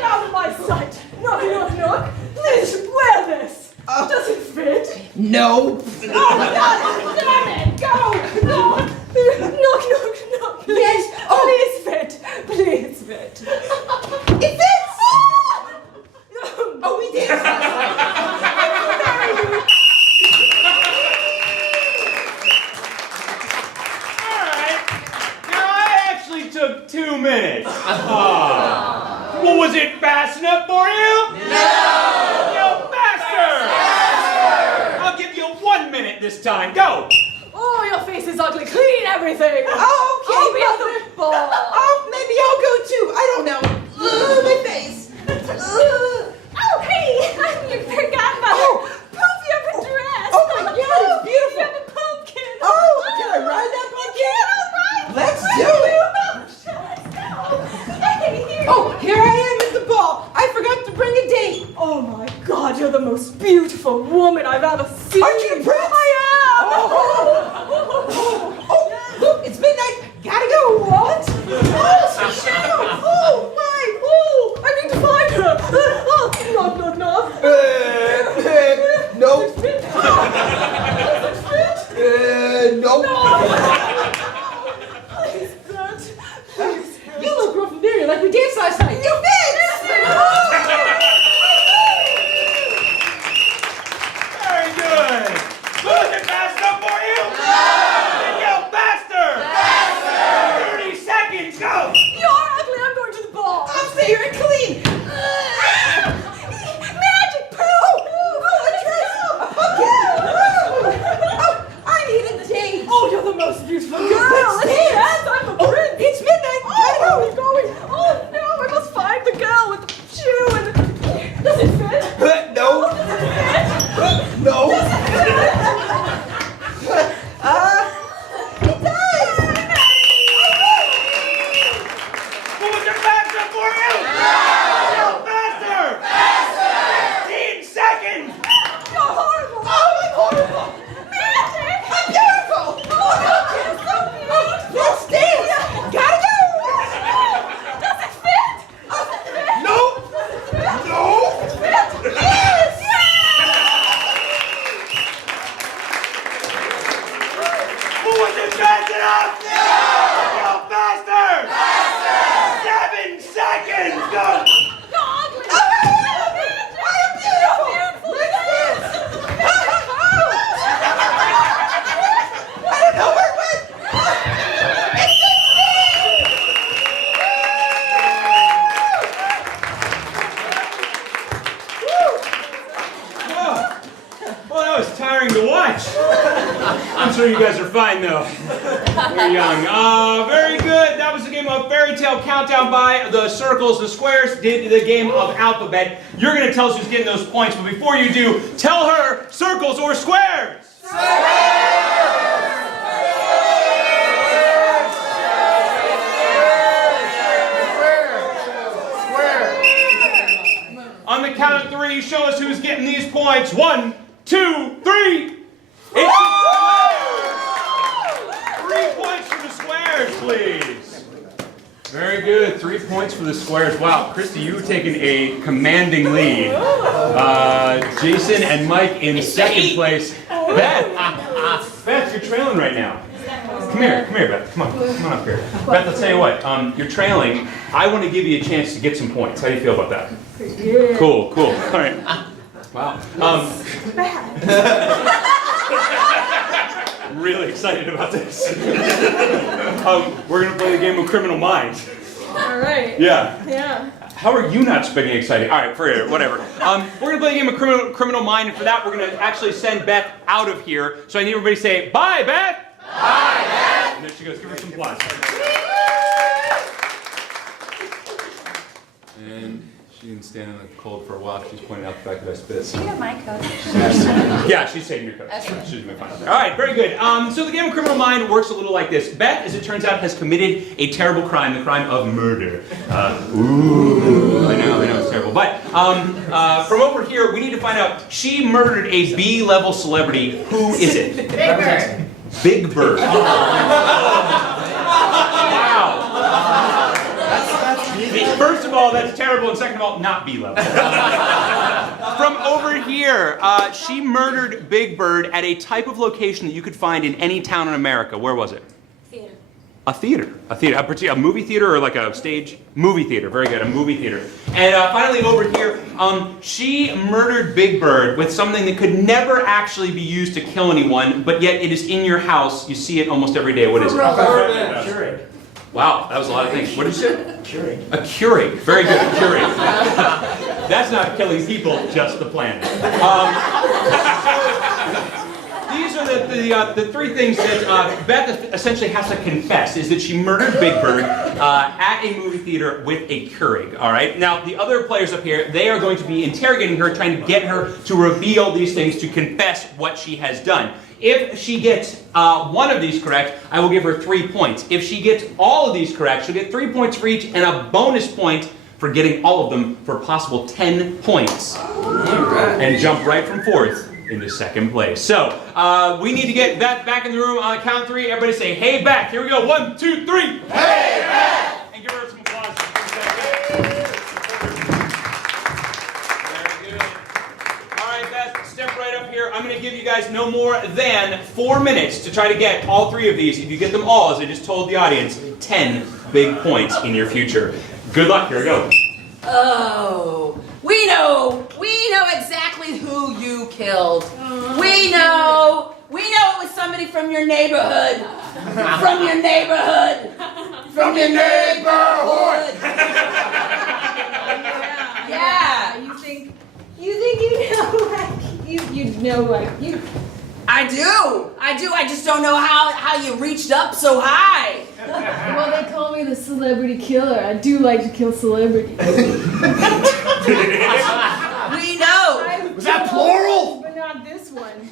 out of my sight. Knock, knock, knock. Please, wear this. Does it fit? No. Oh, damn it, go. No. Knock, knock, knock. Please. Yes. Oh. Please fit. Please fit. It fits. Oh, we did. Alright, took 2 minutes. Well, was it fast enough for you? No! Yo, faster! I'll give you 1 minute this time. Go! Oh, your face is ugly. Clean everything. Oh, okay. I'll be at the ball. Oh, maybe I'll go too. I don't know. My face. Oh, hey, you forgot about Oh. Poof, you have a dress. Oh my God, it's beautiful. You have a pumpkin. Oh, can I ride that pumpkin? Let's do it. Hey, here. Oh, here I am at the ball. I forgot to bring a date. Oh my God, you're the most beautiful woman I've ever seen. Aren't you the prince? I am. Oh, look, it's midnight. Gotta go. What? Oh, it's a shadow. Oh my. Oh, I need to find her. Oh, no. No. Does it fit? No. Please, Beth. Please. You look real familiar, like we danced last night. You fit. Very good. Was it fast enough for you? Then yell faster! 30 seconds, go! You're ugly. I'm going to the ball. I'm fair and clean. Magic poo. Oh, a dress. A pumpkin. Oh, I need a date. Oh, you're the most beautiful girl. Let's dance. I'm a prince. It's midnight. Oh, he's going. Oh no, I must find the girl with the shoe and does it fit? No. No. It does. What was it fast enough for you? Faster! 15 seconds! You're horrible. Oh, I'm horrible. Magic. I'm beautiful. Oh, you're so beautiful. Let's dance. Gotta go. Does it fit? No! No! Yes. What was it fast enough? Go faster! 7 seconds, go! You're ugly. I am beautiful. Let's dance. I don't know where it went. It's Well, that was tiring to watch. I'm sure you guys are fine, though. You're young. Very good. That was the game of Fairy Tale Countdown by the Circles. The Squares did the game of Alphabet. You're going to tell us who's getting those points, but before you do, tell her circles or squares. On the count of 3, show us who's getting these points. 1, 2, 3. It's the squares! 3 points for the squares, please. Very good. 3 points for the squares. Wow, Kristy, you've taken a commanding lead. Jason and Mike in second place. Beth, Beth, you're trailing right now. Come here, Beth. Come on up here. Beth, I'll tell you what. You're trailing. I want to give you a chance to get some points. How do you feel about that? Yeah. Cool. All right. Wow. Really excited about this. We're gonna play the game of Criminal Minds. All right. Yeah. How are you not spending exciting? All right, forget it, whatever. We're gonna play the game of Criminal Mind, and for that, we're gonna actually send Beth out of here. So I need everybody to say, bye, Beth! Bye, Beth! And there she goes, give her some applause. And she didn't stand in the cold for a while. She's pointing out the fact that I spit. You have my coat. Yeah, she's taking your coat. She's been fine. All right, very good. So the game of Criminal Mind works a little like this. Beth, as it turns out, has committed a terrible crime, the crime of murder. I know, it's terrible. But from over here, we need to find out, she murdered a B-level celebrity. Who is it? Big Bird. Big Bird. Wow. First of all, that's terrible, and second of all, not B-level. From over here, she murdered Big Bird at a type of location that you could find in any town in America. Where was it? Theater. A theater. A movie theater or like a stage? Movie theater. Very good, a movie theater. And finally over here, she murdered Big Bird with something that could never actually be used to kill anyone, but yet it is in your house. You see it almost every day. What is it? Keurig. Wow, that was a lot of things. What did you say? Keurig. A Keurig. Very good, a Keurig. That's not killing people, just the planet. These are the three things that Beth essentially has to confess, is that she murdered Big Bird at a movie theater with a Keurig, all right? Now, the other players up here, they are going to be interrogating her, trying to get her to reveal these things, to confess what she has done. If she gets one of these correct, I will give her 3 points. If she gets all of these correct, she'll get 3 points for each and a bonus point for getting all of them for a possible 10 points. And jump right from 4th into 2nd place. So, we need to get Beth back in the room on the count of 3. Everybody say, hey, Beth. Here we go. 1, 2, 3. Hey, Beth! And give her some applause. Very good. All right, Beth, step right up here. I'm going to give you guys no more than 4 minutes to try to get all 3 of these. If you get them all, as I just told the audience, 10 big points in your future. Good luck. Here we go. Oh, we know exactly who you killed. We know it was somebody from your neighborhood. From your neighborhood. From your neighborhood. Yeah. You think you know like you. I do. I just don't know how you reached up so high. Well, they call me the celebrity killer. I do like to kill celebrities. We know. Was that plural? But not this one.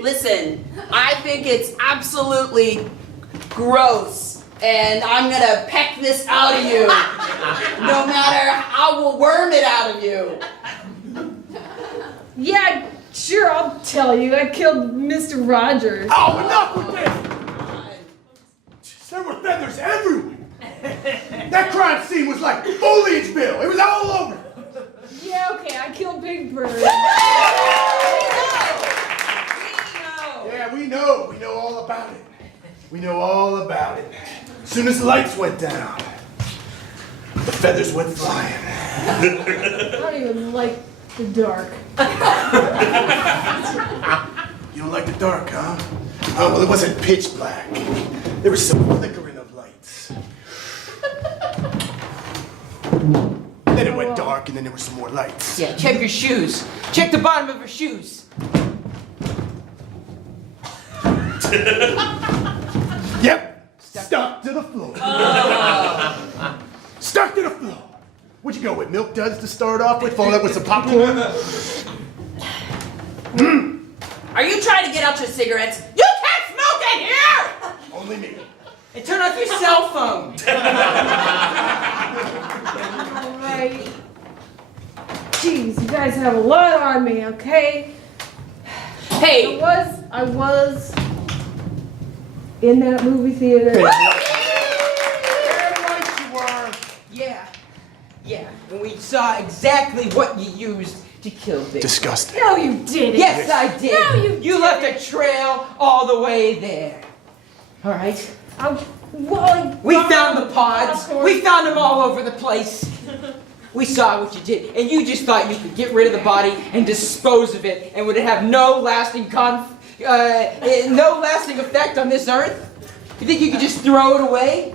Listen, I think it's absolutely gross, and I'm gonna peck this out of you. No matter how we'll worm it out of you. Yeah, sure, I'll tell you. I killed Mr. Rogers. Oh, enough with this! There were feathers everywhere. That crime scene was like Foliageville. It was all over. Yeah, okay, I killed Big Bird. Yeah, we know. We know all about it. We know all about it. As soon as the lights went down, the feathers went flying. I don't even like the dark. You don't like the dark, huh? Oh, well, it wasn't pitch black. There was some flickering of lights. Then it went dark, and then there were some more lights. Yeah, check your shoes. Check the bottom of your shoes. Yep, stuck to the floor. Stuck to the floor. What'd you go with? Milk duds to start off with? Followed up with some popcorn? Are you trying to get out your cigarettes? You can't smoke in here! Only me. And turn off your cell phone. Alright. Jeez, you guys have a lot on me, okay? Hey! I was in that movie theater. Damn right you were. Yeah. And we saw exactly what you used to kill Big. Disgusting. No, you didn't. Yes, I did. No, you left a trail all the way there. All right. We found the pods. We found them all over the place. We saw what you did, and you just thought you could get rid of the body and dispose of it, and would it have no lasting effect on this earth? You think you could just throw it away?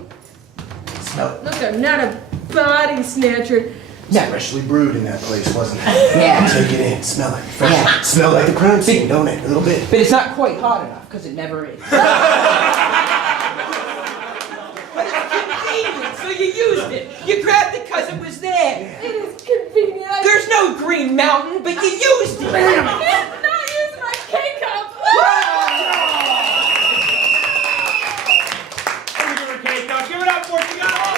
Smell it. Look, I'm not a body snatcher. It's freshly brewed in that place, wasn't it? Yeah. Take it in, smell it. Fresh. Yeah. Smell like the crime scene, don't it? A little bit. But it's not quite hot enough, because it never is. But it's convenient, so you used it. You grabbed it because it was there. It is convenient. There's no Green Mountain, but you used it. I can't not use my K-cup. Give it up for it. You got all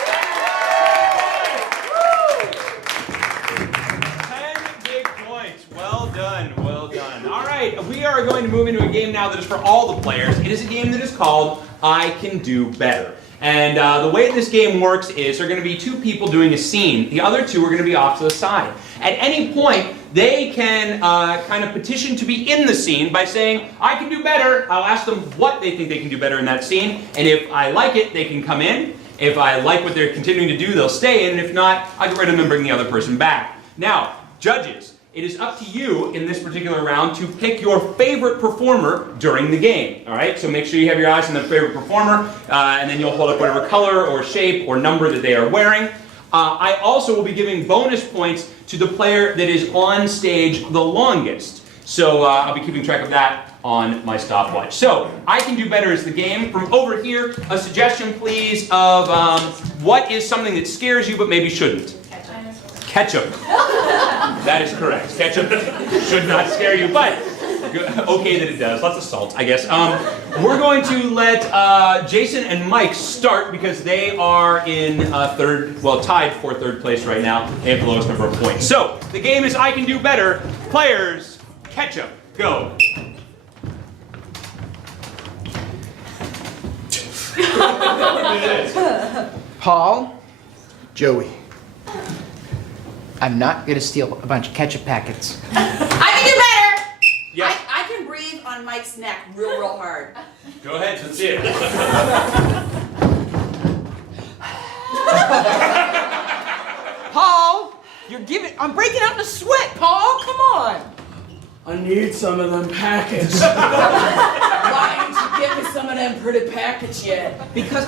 10 big points. Well done. Well done. All right, we are going to move into a game now that is for all the players. It is a game that is called I Can Do Better. And the way this game works is there are going to be 2 people doing a scene. The other 2 are going to be off to the side. At any point, they can kind of petition to be in the scene by saying, I can do better. I'll ask them what they think they can do better in that scene. And if I like it, they can come in. If I like what they're continuing to do, they'll stay in. And if not, I'll get rid of them and bring the other person back. Now, judges, it is up to you in this particular round to pick your favorite performer during the game. All right, so make sure you have your eyes on the favorite performer, and then you'll hold up whatever color or shape or number that they are wearing. I also will be giving bonus points to the player that is on stage the longest. So I'll be keeping track of that on my stopwatch. So I Can Do Better is the game. From over here, a suggestion please of what is something that scares you but maybe shouldn't. Ketchup. That is correct. Ketchup should not scare you, but okay that it does. Lots of salt, I guess. We're going to let Jason and Mike start because they are in tied for third place right now. They have the lowest number of points. So the game is I Can Do Better. Players, ketchup, go. Paul, Joey. I'm not gonna steal a bunch of ketchup packets. I can do better. Yes. I can breathe on Mike's neck real hard. Go ahead, let's see it. Paul, I'm breaking out in a sweat, Paul, come on. I need some of them packets. Why ain't you give me some of them pretty packets yet? Because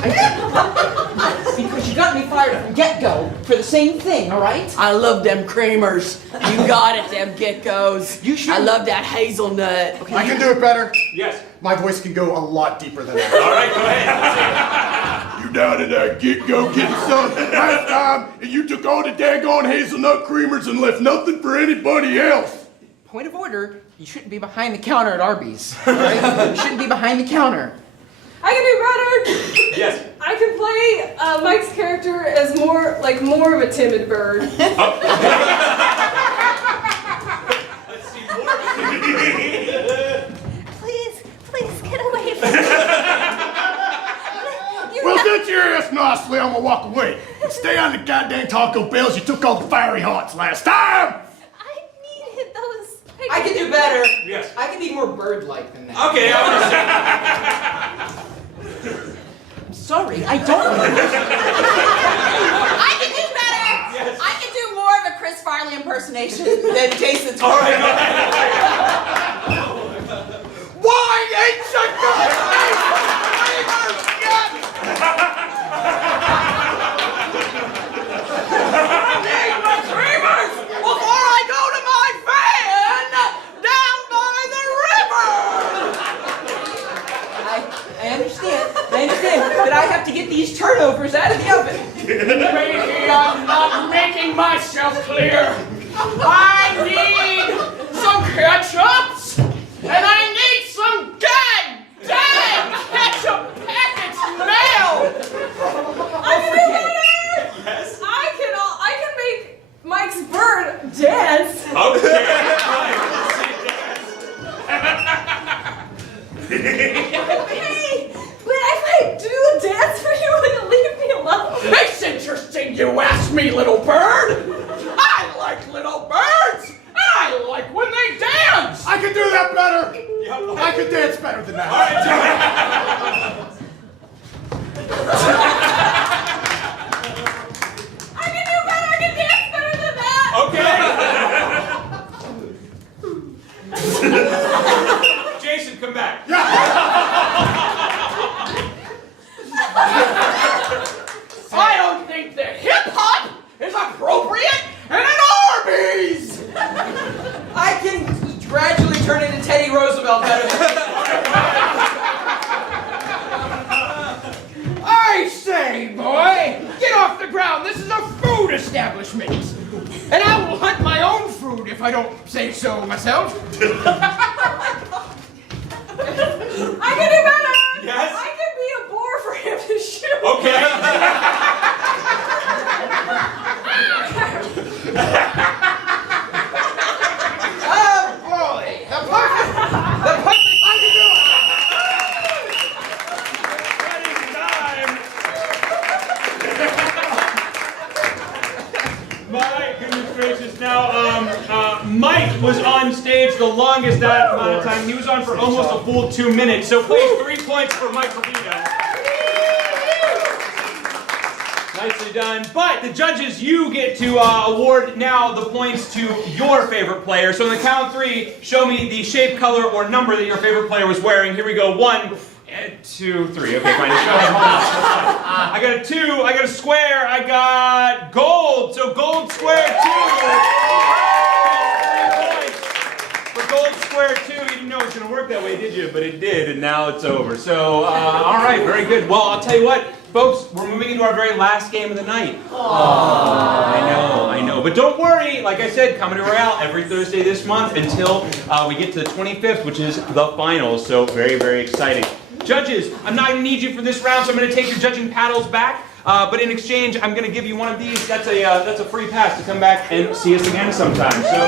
you got me fired from get-go for the same thing, all right? I love them creamers. You got it, them get-goes. You should. I love that hazelnut. I can do it better. Yes. My voice can go a lot deeper than that. All right, go ahead. You down in that get-go getting something last time, and you took all the daggone hazelnut creamers and left nothing for anybody else. Point of order, you shouldn't be behind the counter at Arby's, all right? You shouldn't be behind the counter. I can do better. Yes. I can play Mike's character as more of a timid bird. Let's see more. Please get away from me. Well, since your ass nicely, I'm gonna walk away. Stay on the goddamn Taco Bells. You took all the fiery hearts last time. I needed those. I can do better. Yes. I can be more bird-like than that. Okay, I I'm sorry, I don't. I can do better. Yes. I can do more of a Chris Farley impersonation than Jason's. All right, go ahead. Why ain't you good? Before I go to my van down by the river! I understand that I have to get these turnovers out of the oven. Maybe I'm not making myself clear. I need some ketchups, and I need some goddamn ketchup packets mailed. I can do better. Yes. I can make Mike's bird dance. Okay. Hey, but if I do a dance for you, will you leave me alone? It's interesting you asked me, little bird. I like little birds. I like when they dance. I can do that better. Yep. I can dance better than that. All right, do I can do better. I can dance better than that. it. Okay. Jason, come back. I don't think that hip-hop is appropriate in an Arby's. I can gradually turn into Teddy Roosevelt better than I say, boy, get off the ground. This is a food establishment. And I will hunt my own food if I don't say so myself. I can do better. Yes? I can be a bore for him to shoot. Okay. Oh, boy. The perfect. I can do My goodness gracious. Now, Mike was on stage the longest that amount of time. He was on for almost a full 2 minutes. So please, 3 points for Mike Rubino. Nicely done. But the judges, you get to award now the points to your favorite player. So on the count of 3, show me the shape, color, or number that your favorite player was wearing. Here we go. 1, 2, 3. Okay, fine. I got a 2. I got a square. I got gold. So gold square 2. 3 points. For gold square 2, you didn't know it was going to work that way, did you? But it did, and now it's over. So, all right, very good. Well, I'll tell you what. Folks, we're moving into our very last game of the night. I know. But don't worry, like I said, Comedy Royale every Thursday this month until we get to the 25th, which is the finals. So very, very exciting. Judges, I'm not going to need you for this round, so I'm going to take your judging paddles back. But in exchange, I'm going to give you one of these. That's a free pass to come back and see us again sometime. So.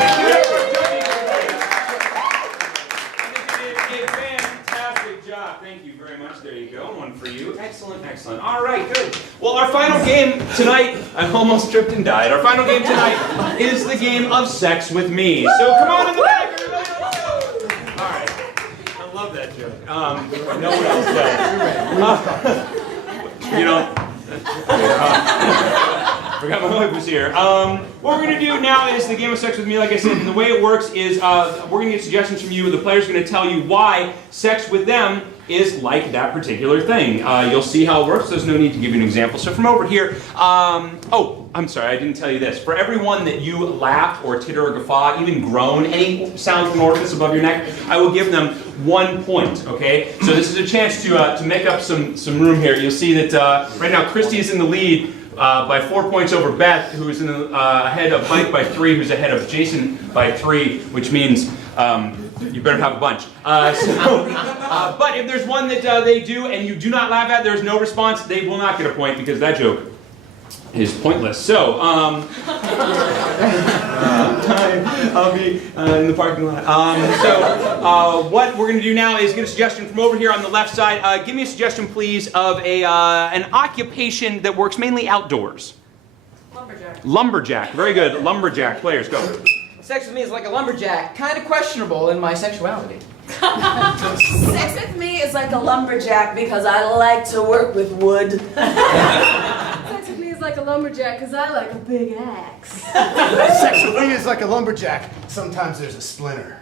Thank you very much. There you go. One for you. Excellent, excellent. All right, good. Well, our final game tonight, I almost tripped and died. Our final game tonight is the game of Sex With Me. So come on in the back, everybody. Let's go. All right. I love that joke. No one else does. You know. Forgot my wife was here. What we're going to do now is the game of Sex With Me, like I said, and the way it works is we're going to get suggestions from you. The player's going to tell you why sex with them is like that particular thing. You'll see how it works. There's no need to give you an example. So from over here, oh, I'm sorry, I didn't tell you this. For everyone that you laughed or titter or guffaw, even groan, any sound from an orifice above your neck, I will give them 1 point, okay? So this is a chance to make up some room here. You'll see that right now Kristy is in the lead by 4 points over Beth, who is ahead of Mike by 3, who's ahead of Jason by 3, which means you better have a bunch. But if there's one that they do and you do not laugh at, there's no response, they will not get a point because that joke is pointless. So, I'll be in the parking lot. What we're going to do now is get a suggestion from over here on the left side. Give me a suggestion, please, of an occupation that works mainly outdoors. Lumberjack. Lumberjack. Very good. Lumberjack. Players, go. Sex with me is like a lumberjack, kind of questionable in my sexuality. Sex with me is like a lumberjack because I like to work with wood. Sex with me is like a lumberjack because I like a big axe. Sex with me is like a lumberjack. Sometimes there's a splinter.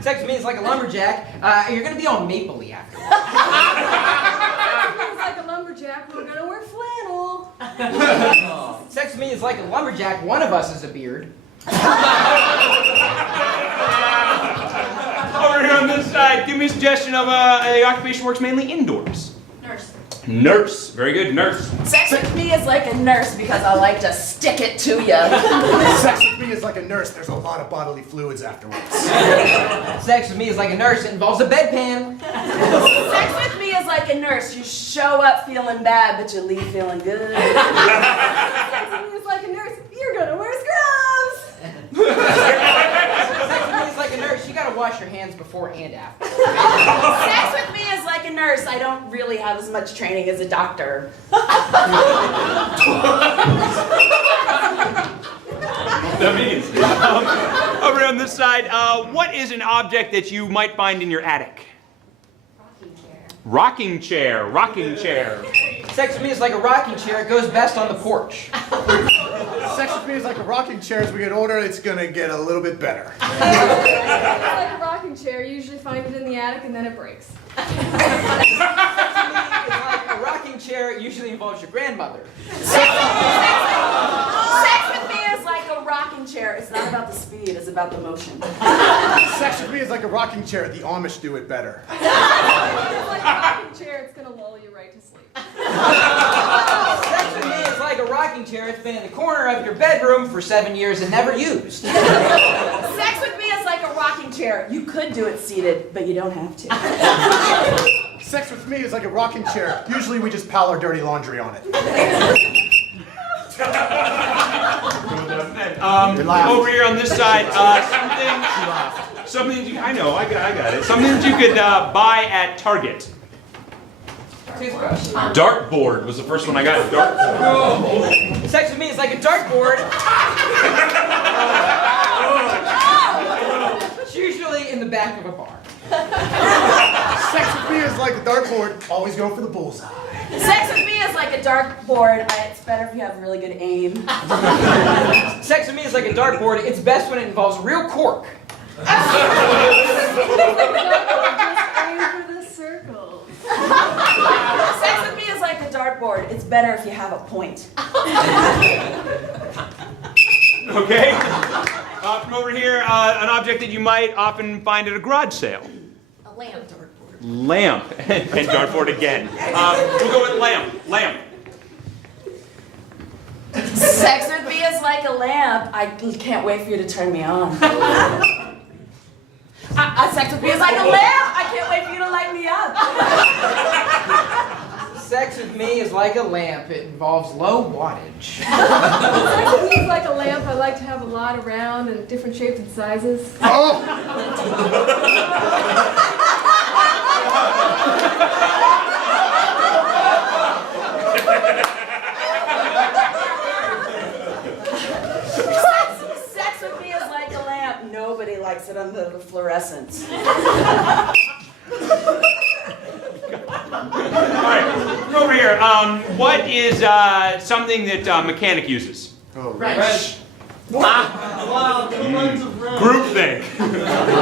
Sex with me is like a lumberjack. You're going to be all mapley afterwards. Sex with me is like a lumberjack. We're going to wear flannel. Sex with me is like a lumberjack. One of us is a beard. Over here on this side, give me a suggestion of an occupation works mainly indoors. Nurse. Nurse. Very good. Nurse. Sex with me is like a nurse because I like to stick it to you. Sex with me is like a nurse. There's a lot of bodily fluids afterwards. Sex with me is like a nurse. It involves a bedpan. Sex with me is like a nurse. You show up feeling bad, but you leave feeling good. Sex with me is like a nurse. You're going to wear scrubs. Sex with me is like a nurse. You gotta wash your hands before and after. Sex with me is like a nurse. I don't really have as much training as a doctor. That means. Over on this side, what is an object that you might find in your attic? Rocking chair. Rocking chair. Rocking chair. Sex with me is like a rocking chair. It goes best on the porch. Sex with me is like a rocking chair. As we get older, it's gonna get a little bit better. It's like a rocking chair. You usually find it in the attic and then it breaks. Sex with me is like a rocking chair. It usually involves your grandmother. Sex with me is like a rocking chair. It's not about the speed, it's about the motion. Sex with me is like a rocking chair. The Amish do it better. It's like a rocking chair. It's going to lull you right to sleep. Sex with me is like a rocking chair. It's been in the corner of your bedroom for 7 years and never used. Sex with me is like a rocking chair. You could do it seated, but you don't have to. Sex with me is like a rocking chair. Usually we just pile our dirty laundry on it. Over here on this side, something that you, I know, I got it. Something that you could buy at Target. Toothbrush. Dartboard was the first one I got. Dartboard. Sex with me is like a dartboard. It's usually in the back of a bar. Sex with me is like a dartboard. Always go for the bullseye. Sex with me is like a dartboard. It's better if you have really good aim. Sex with me is like a dartboard. It's best when it involves real cork. Just aim for the circle. Sex with me is like a dartboard. It's better if you have a point. Okay. From over here, an object that you might often find at a garage sale. A lamp. Lamp. And dartboard again. We'll go with lamp. Lamp. Sex with me is like a lamp. I can't wait for you to turn me on. Sex with me is like a lamp. I can't wait for you to light me up. Sex with me is like a lamp. It involves low wattage. Sex with me is like a lamp. I like to have a lot around and different shapes and sizes. Oh! Sex with me is like a lamp. Nobody likes it under the fluorescence. Alright, come over here. What is something that mechanic uses? Oh, Wrench. Groupthink.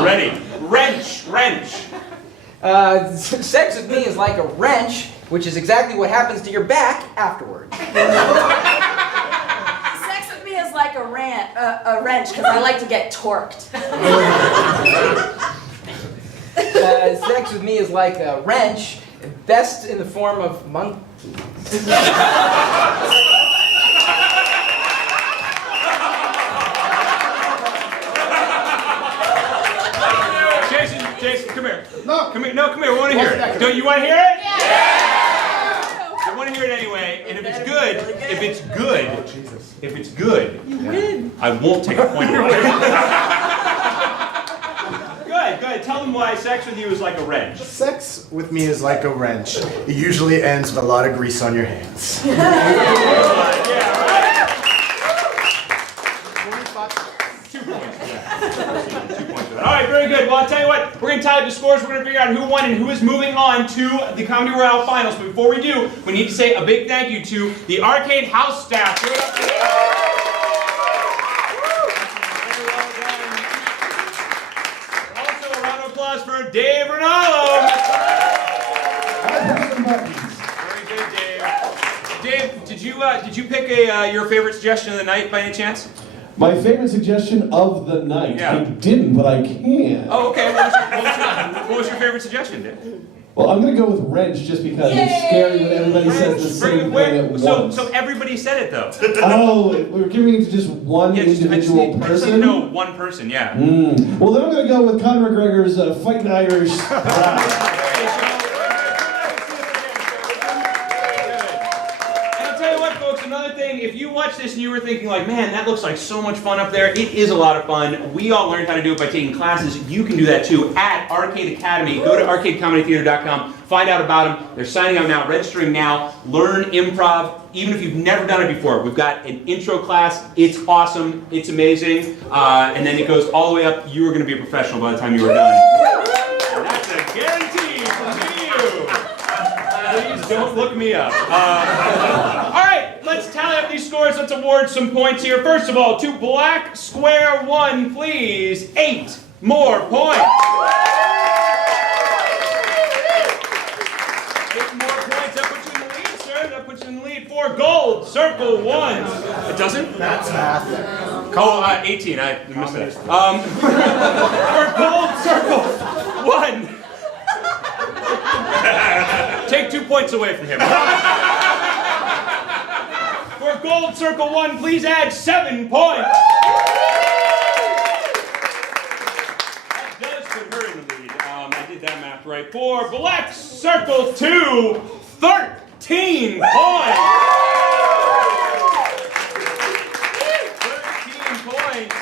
Ready. Wrench. Sex with me is like a wrench, which is exactly what happens to your back afterward. Sex with me is like a wrench because I like to get torqued. Sex with me is like a wrench, best in the form of monkey. Jason, come here. No. Come here. No, come here. We want to hear it. Don't you want to hear it? Yeah! I want to hear it anyway. And if it's good, You win. I won't take a point away. Go ahead. Tell them why sex with you is like a wrench. Sex with me is like a wrench. It usually ends with a lot of grease on your hands. Yeah, right. 2 points for that. 2 points for that. All right, very good. Well, I'll tell you what. We're going to tally the scores. We're going to figure out who won and who is moving on to the Comedy Royale finals. But before we do, we need to say a big thank you to the Arcade House staff. Give it up for them. Also, a round of applause for Dave Ronaldo. Very good, Dave. Dave, did you pick your favorite suggestion of the night by any chance? My favorite suggestion of the night. Yeah. I didn't, but I can. Oh, okay. What was your favorite suggestion, Dave? Well, I'm going to go with wrench just because it's scary when everybody says the same thing at once. So everybody said it though. Oh, we're giving it to just one individual I just person? need to know one person, yeah. Well, then I'm going to go with Conor McGregor's Fighting Irish. If you watch this and you were thinking like, man, that looks like so much fun up there, it is a lot of fun. We all learned how to do it by taking classes. You can do that too at Arcade Academy. Go to arcadecomedytheater.com, find out about them. They're signing up now, registering now. Learn improv, even if you've never done it before. We've got an intro class. It's awesome. It's amazing. And then it goes all the way up. You are going to be a professional by the time you are done. And that's a guarantee from me. Please don't look me up. All right, let's tally up these scores. Let's award some points here. First of all, to Black Square 1, please. 8 more points. 8 more points. That puts you in the lead, sir. That puts you in the lead. For Gold Circle 1. It doesn't? That's math. Oh, 18. I missed that. For Gold Circle 1. Take 2 points away from him. For Gold Circle 1, please add 7 points. That does put her in the lead. I did that math right. For Black Circle 2, 13 points. 13 points.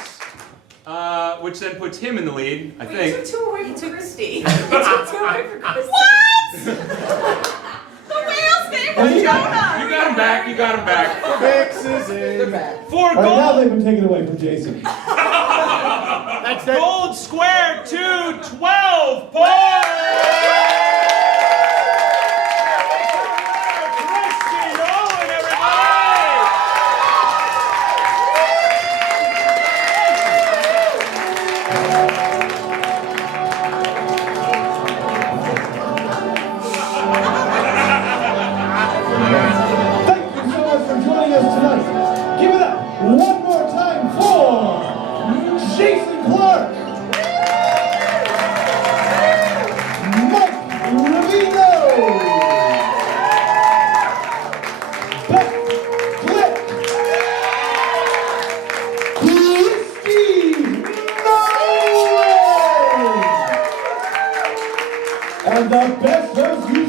Which then puts him in the lead, I think. You took 2 away from Kristy. You took 2 away from Kristy. What? The whale's name was Jonah. You got him back. You got him back. Fixes They're in. back. For All right, now Gold. they've been taken away from Jason. That's gold square to 12 points! Kristy, Nolen, everybody! Thank you so much for joining us tonight. Give it up one more time for Jason Clark, Mike Rubino, Beth, Glick, Kristy, Nolen, and the best host you